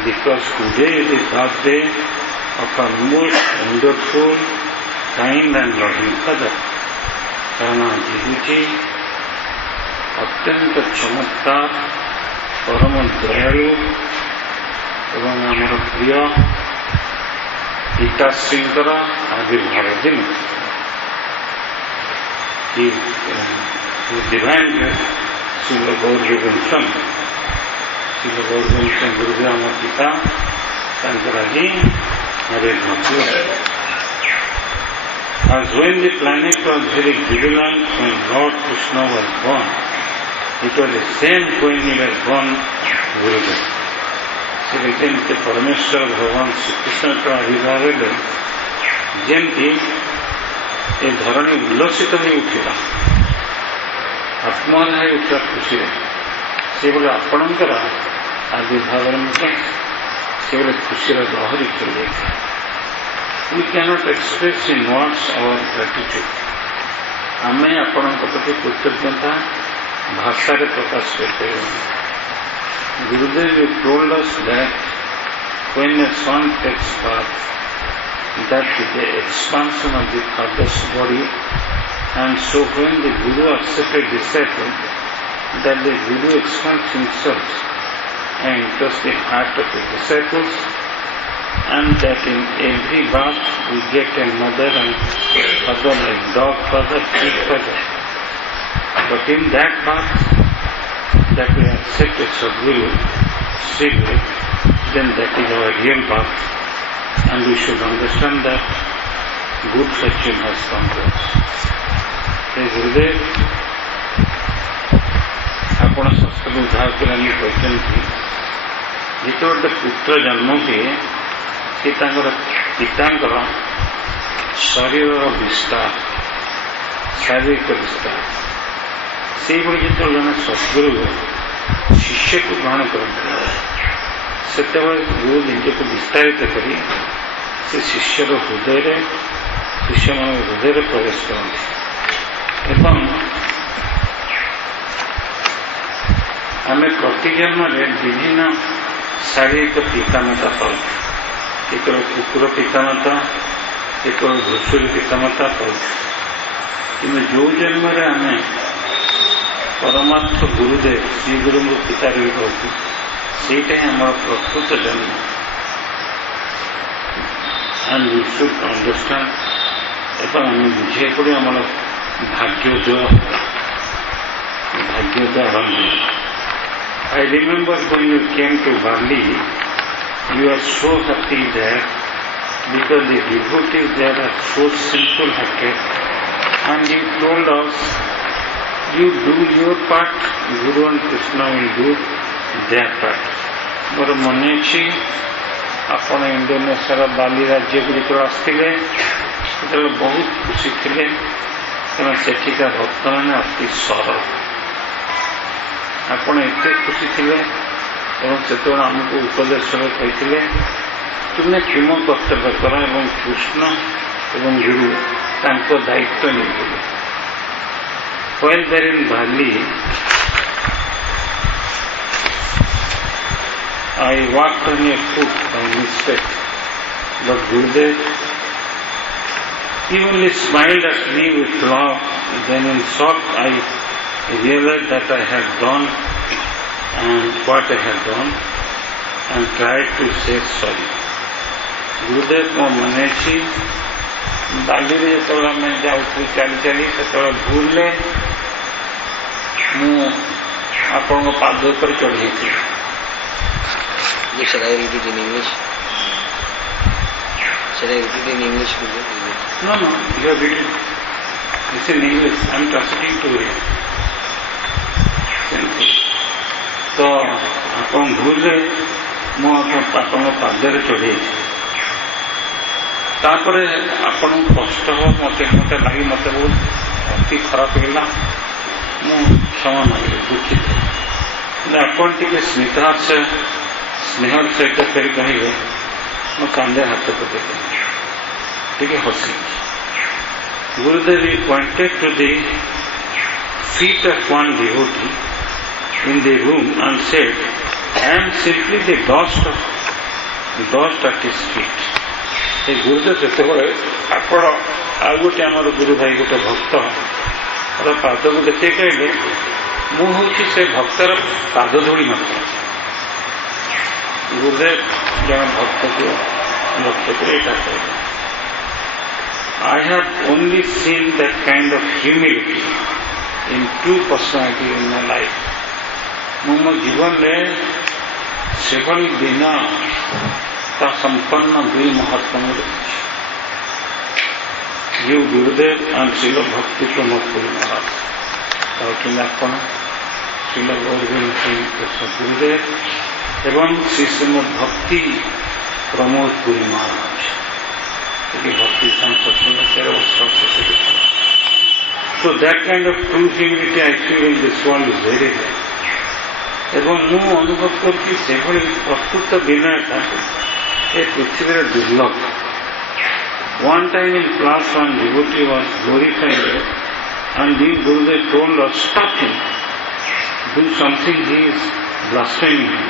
because today is the birthday of our most wonderful, kind and loving father. कारण आज हूँ अत्यंत चमत्कार परम दयालु एवं आमर प्रिय पिताश्रींकर आविर्भाव दिन डिवाइन श्रील गौरगोविंदन गुरुदेव आम पिता आज आविर्भाव As when the planet was very virulent when Lord Krishna was born, it was the same when he was born Gurudev. ସେ କହିଛନ୍ତି ପରମେଶ୍ୱର ଭଗବାନ ଶ୍ରୀକୃଷ୍ଣଙ୍କ ଆବିର୍ଭାବ ହେଲେ ଯେମିତି ଏ ଧରଣୀ ଉଲ୍ଲସିତ ହୋଇ ଉଠିଲା, ଆତ୍ମହରା ହୋଇ ଉଠିଲା ଖୁସିରେ, ସେଭଳି ଆପଣଙ୍କର ଆବିର୍ଭାବରେ ମଧ୍ୟ ସେଭଳି ଖୁସିର ଲହରୀ ଖେଳିଯାଇଥିଲା। We cannot express in words our gratitude. ଆମେ ଆପଣଙ୍କ ପ୍ରତି କୃତଜ୍ଞତା ଭାଷାରେ ପ୍ରକାଶ କରିପାରିବାନି। Gurudev, you told us that when a son takes birth, that is the expansion of the father's body, and so when the Guru accepts a disciple, that the Guru expands himself and enters the heart of the disciples, and that in every birth we get a mother and father like dog father, pig father. But in that birth that we accept a Sadguru, Sri Guru, then that is our real birth, and we should understand that good fortune has come to us. Hey Gurudev, ଆପଣ ଶାସ୍ତ୍ର ଉଦ୍ଧାର କରି ଆମେ କହିଛନ୍ତି ଯେତେବେଳେ ଗୋଟେ ପୁତ୍ର ଜନ୍ମ ହୁଏ ସେ ତାଙ୍କର ପିତାଙ୍କର ଶରୀରର ବିସ୍ତାର, ଶାରୀରିକ ବିସ୍ତାର, ସେଇଭଳି ଯେତେବେଳେ ଜଣେ ସଦ୍ଗୁରୁ ଶିଷ୍ୟକୁ ଗ୍ରହଣ କରନ୍ତି ସେତେବେଳେ ଗୁରୁ ନିଜକୁ ବିସ୍ତାରିତ କରି ସେ ଶିଷ୍ୟର ହୃଦୟରେ, ଶିଷ୍ୟମାନଙ୍କ ହୃଦୟରେ ପ୍ରବେଶ କରନ୍ତି ଏବଂ ଆମେ ପ୍ରତି ଜନ୍ମରେ ବିଭିନ୍ନ ଶାରୀରିକ ପିତାମାତା ପାଉ। କେତେବେଳେ କୁକୁର ପିତାମାତା, କେତେବେଳେ ଘୁଷୁରୀ ପିତାମାତା ପାଉଛୁ, କିନ୍ତୁ ଯେଉଁ ଜନ୍ମରେ ଆମେ ପରମାର୍ଥ ଗୁରୁଦେବ ଶ୍ରୀଗୁରୁଙ୍କ ପିତା ରୂପେ ପାଉଛୁ ସେଇଟା ହିଁ ଆମର ପ୍ରକୃତ ଜନ୍ମ। and we should understand ଏବଂ ଆମେ ବୁଝିବାକୁ ପଡ଼ିବ ଆମର ଭାଗ୍ୟୋଦୟ ଆରମ୍ଭ। I remember when you came to Bali, you are so happy there because the devotees there are so simple hearted, and you told us you do your part, Guru and Krishna will do their part. ମୋର ମନେ ଅଛି ଆପଣ ଇଣ୍ଡୋନେସିଆର ବାଲି ରାଜ୍ୟକୁ ଯେତେବେଳେ ଆସିଥିଲେ ସେତେବେଳେ ବହୁତ ଖୁସି ଥିଲେ, କାରଣ ସେଠିକା ଭକ୍ତମାନେ ଅତି ସରଳ। ଆପଣ ଏତେ ଖୁସି ଥିଲେ ଏବଂ ସେତେବେଳେ ଆମକୁ ଉପଦେଶ କହିଥିଲେ ତୁମେ ତୁମ କର୍ତ୍ତବ୍ୟ କର ଏବଂ କୃଷ୍ଣ ଏବଂ ଗୁରୁ ତାଙ୍କ ଦାୟିତ୍ୱ ନେଇଥିଲେ। While there in Bali, I walked on a foot by mistake, but Gurudev, he only smiled at me with love. Then in shock I realized that I had done and what I had done and tried to say sorry. Gurudev ମୋ ମନେ ଅଛି ବାଲିରେ ଯେତେବେଳେ ଆମେ ଯାଉଛୁ ଚାଲି ଚାଲି ସେତେବେଳେ ଭୁଲରେ ମୁଁ ଆପଣଙ୍କ ପାଦ ଉପରେ ଚଢ଼ିଯାଇଥିଲି। Should I read it in English? Should I read it in English? No, you are reading. It's in English. I am translating to you. ତ ଆପଣ ଭୁଲରେ ମୁଁ ଆପଣଙ୍କ ପାଦରେ ଚଢ଼ିଯାଇଛି। ତାପରେ ଆପଣଙ୍କୁ କଷ୍ଟ ହେବ, ମୋତେ ଲାଗି ମୋତେ ବହୁତ ଅତି ଖରାପ ଲାଗିଲା, ମୁଁ କ୍ଷମା ମାଗିଲି, ଦୁଃଖିତ। କିନ୍ତୁ ଆପଣ ଟିକେ ସ୍ନେହର ସହିତ ଫେରି କହିଲେ ମୋ କାନ୍ଧରେ ହାତ ପକାଇଦେଲି, ଟିକେ ହସିଲି। Gurudev pointed to the feet of one devotee in the room and said, I am simply the dust at his feet. ଏ ଗୁରୁଦେବ ସେତେବେଳେ ଆପଣ ଆଉ ଗୋଟେ ଆମର ଗୁରୁ ଭାଇ ଗୋଟେ ଭକ୍ତର ପାଦକୁ ଦେଖେଇ କହିଲେ ମୁଁ ହେଉଛି ସେ ଭକ୍ତର ପାଦ ଧୂଳି ମାତ୍ର। ଗୁରୁଦେବ ଜଣେ ଭକ୍ତକୁ ଲକ୍ଷ୍ୟ କରି ଏଇଟା କହିଲେ, I have only seen that kind of humility in two personalities in my life. ମୁଁ ମୋ ଜୀବନରେ ସେଭଳି ଦିନ ତା ସମ୍ପନ୍ନ ଦୁଇ ମହାତ୍ମାଙ୍କୁ ଦେଖିଛି। You Gurudev and Srila Bhakti Pramod Puri Maharaj. कहते ଆପଣ श्रील गौरगोविंद सिंह गुरुदेव एवं श्री श्रीमद भक्ति प्रमोद पुरी महाराज भक्ति so that kind of true humility I feel in this world is very rare. एवं ମୁଁ ଅନୁଭବ କରୁଛି ସେଭଳି ପ୍ରକୃତ ବିନୟତା ଏ ପୃଥିବୀରେ ଦୁର୍ଲଭ. One time in class one devotee was glorifying it and the Gurudev told us, stop him, do something, he is blaspheming.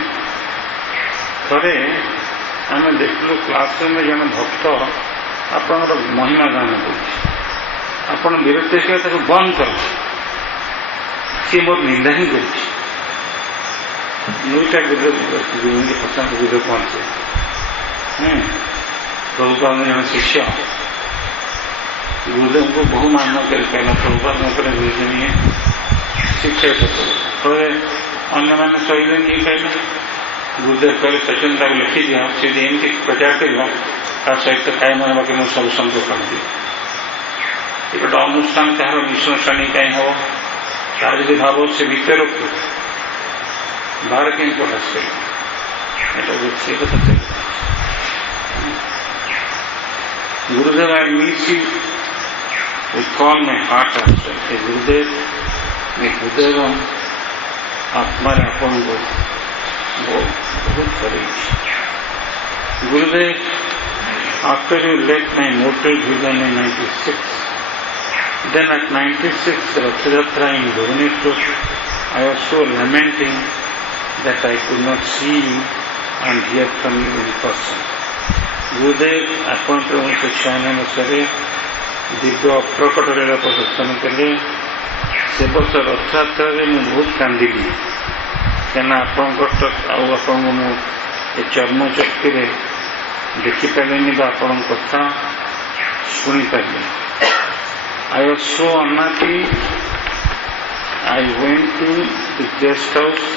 ଥରେ ଆମେ ଦେଖିଲୁ କ୍ଲାସରୁମ୍ରେ ଜଣେ ଭକ୍ତ ଆପଣଙ୍କର ମହିମା ଗାନ କରୁଛି, ଆପଣ ବିରକ୍ତ ହେଇକି ତାକୁ ବନ୍ଦ କର, ସିଏ ମୋର ନିନ୍ଦା ହିଁ କରୁଛି. ଦୁଇଟା ଗୁରୁଙ୍କୁ ପସନ୍ଦ ଗୁରୁଦେବ ପହଞ୍ଚେ ପ୍ରଭୁପାଦଙ୍କ ଜଣେ ଶିଷ୍ୟ ଗୁରୁଦେବଙ୍କୁ ବହୁ ମାନ କରି କହିଲା ପ୍ରଭୁପାଦଙ୍କ ଉପରେ ଗୁରୁଦେବ ଇଏ ଶିକ୍ଷକ ଫଳରେ ଅନ୍ୟମାନେ ସହିଲେନି ଇଏ କହିଲେ ଗୁରୁଦେବ କହିଲେ ସଚିନ ତାକୁ ଲେଖିଦିଅ, ସେ ଯଦି ଏମିତି ପ୍ରଚାର କରିବ ତା ସହିତ କାହିଁକି ହେବାକୁ ମୁଁ ସବୁ ସମ୍ପର୍କ କରିଦିଏ. ଏ ଗୋଟେ ଅନୁଷ୍ଠାନ କାହାର ମିଶ୍ରଶ୍ରେଣୀ କାହିଁ ହେବ, ତାର ଯଦି ଭାବ ସେ ଭିତରକୁ ବାହାର କେମିତି ପ୍ରକାଶ କରିବ, ଏଟା ସେ କଥା. Gurudev, I miss you with all my heart also. Gurudev, मैं गुरुदेव आत्मारे आपको बहुत करेगी. Gurudev, after you left my mortal vision in 96, then at 96 Rath Yatra in Bhubaneswar, I was so lamenting that I could not see you and hear from you in person. Gurudev, ଆପଣଙ୍କର 1996 ମସିହାରେ ଦିବ୍ୟ ଅପ୍ରକଟ ଲୀଳା ପ୍ରଦର୍ଶନ କଲେ. ସେ ବର୍ଷ ରଥଯାତ୍ରାରେ ମୁଁ ବହୁତ କାନ୍ଦିଲି, କାହିଁକିନା ଆପଣଙ୍କର ଆଉ ଆପଣଙ୍କୁ ମୁଁ ଏ ଚର୍ମ ଚକ୍ଷୁରେ ଦେଖିପାରିଲିନି ବା ଆପଣଙ୍କ କଥା ଶୁଣିପାରିଲି. I was so unhappy. I went to the guest house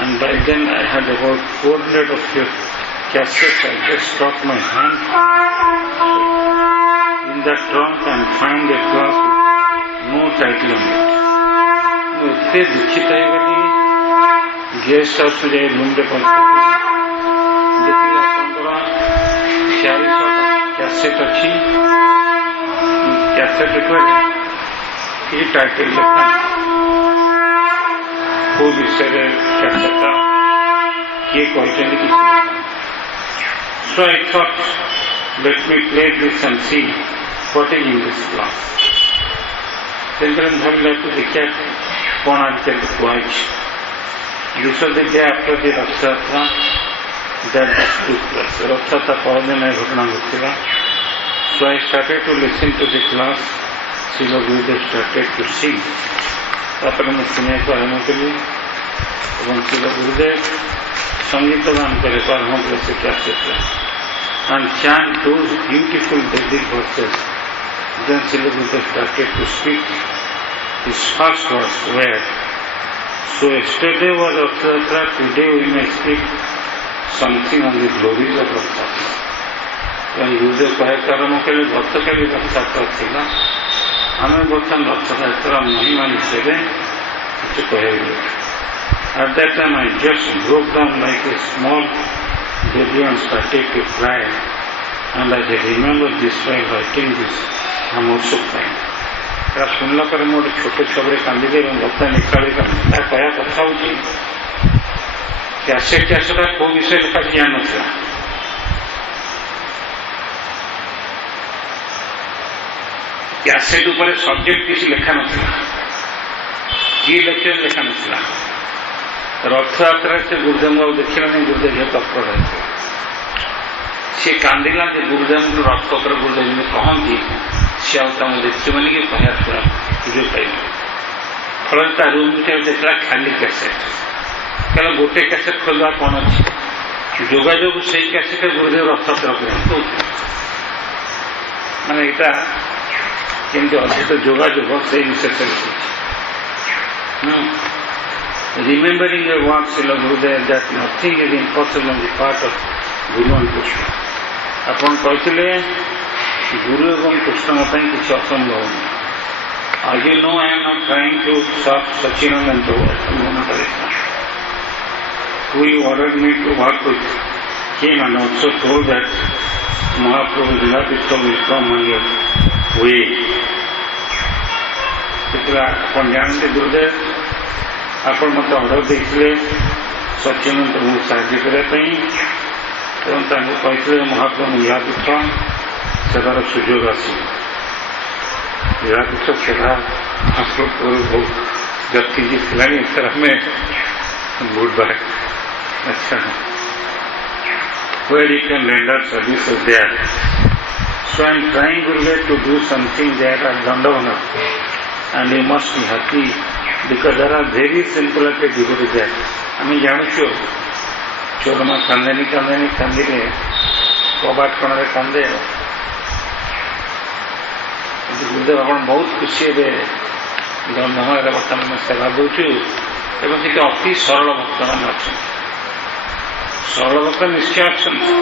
and by then I had about 400 of your cassettes. I just stuck my hand in that trunk and found a glass with no title on it. ମୁଁ ଏତେ ଦୁଃଖିତ ହେଇଗଲି. ଗେଷ୍ଟ ହାଉସ୍କୁ ଯାଇ ରୁମ୍ରେ ପହଞ୍ଚିଲି, ଦେଖିଲି ଆପଣଙ୍କର 400ଟା କ୍ୟାସେଟ୍ ଅଛି. କ୍ୟାସେଟ୍ ଉପରେ କିଛି ଟାଇଟଲ ଲେଖା, କୋଉ ବିଷୟରେ କ୍ୟାସେଟ୍ଟା କିଏ କହିଛନ୍ତି କିଛି ଲେଖା. So I thought, let me play this and see what is in this class. Then ଭାବିଲା ତୁ ଦେଖିବା କ'ଣ ଆଜିକାଲି କୁହାଯାଇଛି. This was the day after the Rath Yatra that took place. Rath Yatra ପରଦିନ ଏ ଘଟଣା ଘଟିଥିଲା. So I started to listen to the class. Srila Gurudev started to sing. ତାପରେ ମୁଁ ଶୁଣିବାକୁ ଆରମ୍ଭ କଲି ଏବଂ Srila Gurudev ସଙ୍ଗୀତ ଗାନ କରିବାକୁ ଆରମ୍ଭ କଲେ ସେ କ୍ୟାସେଟ୍ରେ and chant those beautiful Vedic verses. Then Srila Gurudev started to speak. His first words were, so yesterday was Rath Yatra, today we may speak something on the glories of Rath Yatra. When Gurudev କହିବାକୁ ଆରମ୍ଭ କଲେ ଗତକାଲି ରଥ ଯାତ୍ରା ଥିଲା, ଆମେ ବର୍ତ୍ତମାନ ରଥ ଯାତ୍ରା ମହିମା ବିଷୟରେ କିଛି କହିବୁ. At that time I just broke down like a small baby and started to cry, and as I remember this while writing this, I am also crying. ଏଟା ଶୁଣିଲା ପରେ ମୁଁ ଗୋଟେ ଛୋଟ ଛୁଆରେ କାନ୍ଦିଲି ଏବଂ ବର୍ତ୍ତମାନ ଏକାବେଳେ କାନ୍ଦିଲି. ତା କହିବା କଥା ହେଉଛି କ୍ୟାସେଟ୍ଟା କୋଉ ବିଷୟରେ ଲେଖା ଜାଣିନଥିଲା. କ୍ୟାସେଟ୍ ଉପରେ ସବଜେକ୍ଟ କିଛି ଲେଖା ନଥିଲା, କିଏ ଲେକ୍ଚର ଲେଖା ନଥିଲା. ରଥଯାତ୍ରାରେ ସେ ଗୁରୁଦେବଙ୍କୁ ଆଉ ଦେଖିଲାନି. ଗୁରୁଦେବ ଯେହେତୁ ଅପ୍ରକଟ ହେଇଥିଲା, ସେ କାନ୍ଦିଲା ଯେ ଗୁରୁଦେବଙ୍କୁ ରଥ ଉପରେ ଗୁରୁଦେବ ଯେମିତି କହନ୍ତି ସେ ଆଉ ତାଙ୍କୁ ଦେଖିଛି ବୋଲିକି କହିବା ସୁଯୋଗ ପାଇଲେ. ଫଳରେ ତା ରୁମ୍ ଭିତରେ ଦେଖିଲା ଖାଲି କ୍ୟାସେଟ୍. କହିଲା ଗୋଟେ କ୍ୟାସେଟ୍ ଖୋଲିବା କ'ଣ ଅଛି, ଯୋଗାଯୋଗ ସେଇ କ୍ୟାସେଟ୍ ଗୁରୁଦେବ ରଥଯାତ୍ରା ଉପରେ ମାନେ ଏଇଟା କେମିତି ଅଧିକ ଯୋଗାଯୋଗ ସେଇ ବିଷୟରେ remembering your words, Srila Gurudev, that nothing is impossible on the part of Guru and Krishna. ଆପଣ କହିଥିଲେ गुरु एवं कृष्ण किसी असंभव नहीं. As you know, I am not trying to serve Sachinananda, who ordered me to work with him and also told that Mahaprabhu Vilapitta will come on your way. ଆପଣ ଜାଣନ୍ତି ଗୁରୁଦେବ, ଆପଣ ମୋତେ ଅର୍ଡର ଦେଇଥିଲେ ସଚ୍ଚିଦାନନ୍ଦଙ୍କୁ ସାହାଯ୍ୟ କରିବା ପାଇଁ ଏବଂ ତାଙ୍କୁ କହିଥିଲେ ମହାପ୍ରଭୁ ଲୀଳାପୀଠ ସେବାର ସୁଯୋଗ ଆସିବ. ଲୀଳାପୀଠ ସେବା ମହାପ୍ରଭୁ ବହୁତ ଗତିକି ଥିଲାଣି. ଏଥର ଆମେ ଗୁଡ୍ ବାଏ. ଆଚ୍ଛା, where you can render services there. So I am trying, Gurudev, to do something there at Dandavana, and you must be happy because there are very simple devotees there. ଆମେ ଜାଣୁଛୁ ଚୋରମା କାନ୍ଦେନି କାନ୍ଦିଲେ କବାଟ କୋଣରେ କାନ୍ଦେ. ଗୁରୁଦେବ ଆପଣ ବହୁତ ଖୁସି ହେବେ. ଦଣ୍ଡମୟରେ ବର୍ତ୍ତମାନ ଆମେ ସେବା ଦେଉଛୁ ଏବଂ ସେଠି ଅତି ସରଳ ଭକ୍ତମାନେ ଅଛନ୍ତି. ସରଳ ଭକ୍ତ ନିଶ୍ଚୟ ଅଛନ୍ତି,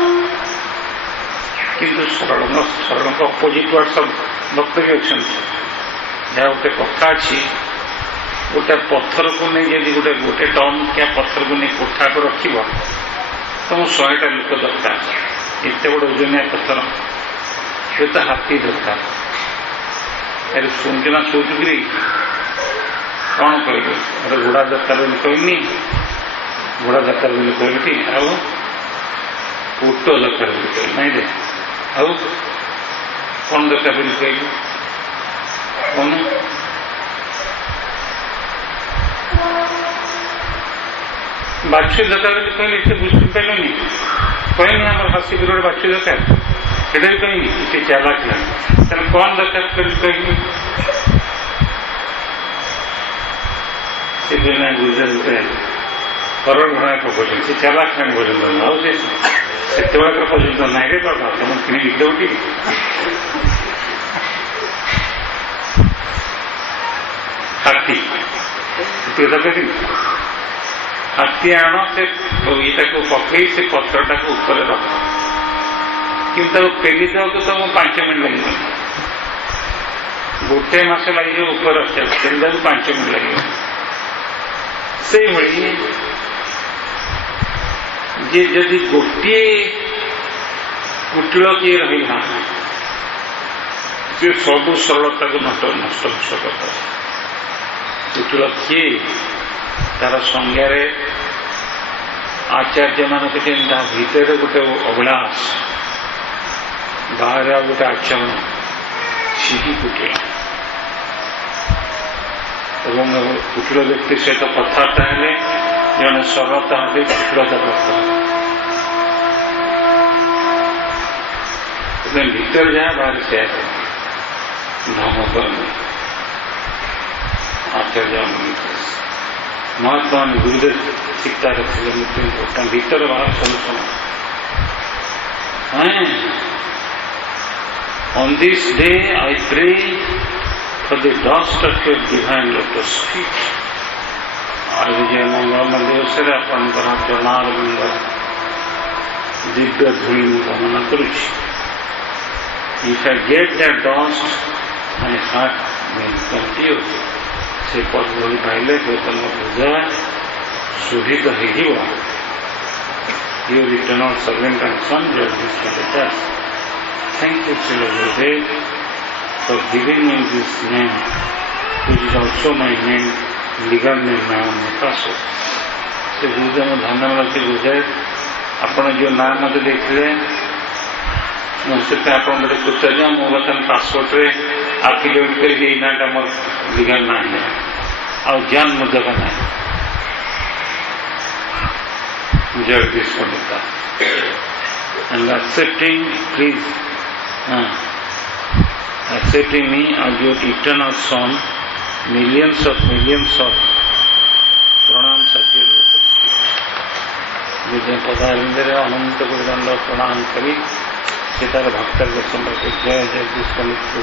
କିନ୍ତୁ ସରଳଙ୍କ ଅପୋଜିଟ୍ ହ୍ୱାଟ୍ସଆପ୍ ଭକ୍ତ ବି ଅଛନ୍ତି. ଯାହା ଗୋଟେ କଥା ଅଛି, ଗୋଟେ ପଥରକୁ ନେଇ ଯଦି ଗୋଟେ ଟନ୍ କିଆ ପଥରକୁ ନେଇ କୋଠାକୁ ରଖିବ ତମକୁ 100ଟା ଲୋକ ଦରକାର. ଏତେ ବଡ଼ ଓଜନିଆ ପଥର, ସେ ତ ହାତୀ ଦରକାର. ଆରେ ଶୁଣୁଛୁ ନା ଶୋଉଛୁକିରି କ'ଣ କହିବେ? ଗୋଟେ ଘୋଡ଼ା ଦରକାର ବୋଲି କହିନି, ଘୋଡ଼ା ଦରକାର ବୋଲି କହିଲି, ଆଉ ଓଟ ଦରକାର ବୋଲି କହିଲି ନାଇଁ ରେ, ଆଉ କ'ଣ ଦରକାର ବୋଲି କହିଲି କ'ଣ? ବାଛୁରୀ ଦରକାର ବୋଲି କହିଲି, ଏତେ ବୁଝି ପାରିଲନି? କହିନି ଆମର ହାସି ବି ଗୋଟେ ବାଛୁରୀ ଦରକାର, ସେଟା ବି କହିନି. ସେ ଚାଲାକ ଲାଗେ. ତାହେଲେ କ'ଣ ଦରକାର ବୋଲି କହିଲି? ସେ କହିଲେ ଗୁଜରାଟ କରୋଡ଼ ଭଡ଼ା ପ୍ରପୋଜନ୍. ସେ ଚାଲାକ ଖାଣି ପର୍ଯ୍ୟନ୍ତ ଆଉ ସେ ସେତେବେଳେ ପର୍ଯ୍ୟନ୍ତ ନାହିଁ ରେ ବାବା, ତମକୁ କିଣିକି ଦେଉଟି. ହାତୀ ଦରକାର. ହାତୀ ଆଣ, ସେ ଇଟାକୁ ପକେଇ ସେ ପଥରଟାକୁ ଉପରେ ରଖ, କିନ୍ତୁ ତାକୁ ପେଲି ଦେବାକୁ ତମକୁ 5 ମିନିଟ୍ ଲାଗିବ. ଗୋଟେ ମାସ ଲାଗିବ ଉପରେ ରଖିବାକୁ, ପେଲି ଦେବାକୁ 5 ମିନିଟ୍ ଲାଗିବ. ସେଇଭଳି ଯେ ଯଦି ଗୋଟିଏ କୁଟିଳ କିଏ ରହିଲା, ସେ ସବୁ ସରଳତାକୁ ନଷ୍ଟ କରିଦେବ. କୁଟିଳ କିଏ? ତାର ସଂଜ୍ଞାରେ ଆଚାର୍ଯ୍ୟମାନଙ୍କୁ ଯେମିତି ତା ଭିତରେ ଗୋଟେ ଅଭିଳାଷ, ବାହାରେ ଆଉ ଗୋଟେ ଆଚରଣ, ସେହି କୁଟିଳ. ଏବଂ କୁଟିଳ ବ୍ୟକ୍ତି ସହିତ କଥାବାର୍ତ୍ତା ହେଲେ ଜଣେ ସରଳତା ଭାବେ କୁଟିଳତା ପ୍ରାପ୍ତ ହେବ. ଭିତରେ ଯାହା ବାହାରେ ସେୟା ଢଙ୍ଗ କରନି. ଆଚାର୍ଯ୍ୟ ମହାତ୍ମା ଗୁରୁଦେବ ଶିକ୍ଷା ରଖିଲେ ମୃତ୍ୟୁ ଇମ୍ପୋର୍ଟାଣ୍ଟ. ଭିତରେ ବାହାର ସବୁ ସମାନ. On this day I pray for the dust of your divine lotus feet. ଆଜି ଯେ ମଙ୍ଗଳମ ଦିବସରେ ଆପଣଙ୍କର ଚରଣାରବିନ୍ଦ ଦିବ୍ୟ ଧୂଳି ମୁଁ କାମନା କରୁଛି. If I get that dust, my heart will come to you. ସେ ପଦ୍ମଧୂଳି ପାଇଲେ ତମ ହୃଦୟ ଶୋଭିତ ହେଇଯିବ. Your eternal servant and son, Jagdish Chandra. Thank you, Srila Gurudev, for giving me this name, which is also my name, legal name now, Nakaso. ସେ ଗୁରୁଦେବ ଧନ୍ୟବାଦ ଅଛି. ଗୁରୁଦେବ, ଆପଣ ଯେଉଁ ନାଁ ମୋତେ ଦେଇଥିଲେ, ମୁଁ ସେଥିପାଇଁ ଆପଣ ଗୋଟେ କୃତଜ୍ଞ. ମୁଁ ବର୍ତ୍ତମାନ ପାସପୋର୍ଟରେ ଆଫିଡେଭିଟ୍ କରିକି ଏଇ ନାଁଟା ମୋର ଲିଗାଲ ନାଁ ନାହିଁ, ଆଉ ଜାନ ମୁଦକ ନାହିଁ. Jagdish Pandita. And accepting me as your eternal son, millions of pranams at your lotus feet. Buddha Padarindra Ananta Gurudanda pranam kari Sitara Bhakta Gosambhati Jaya Jagdish Pandita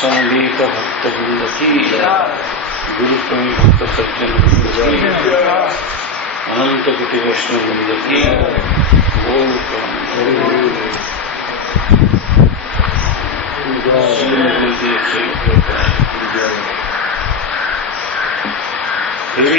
Samavita Bhakta Gurudaki Guru Prami Bhakta Sajjana Gurudaki Ananta Kuti Vaishnava Gurudaki Guru Prami फिर भी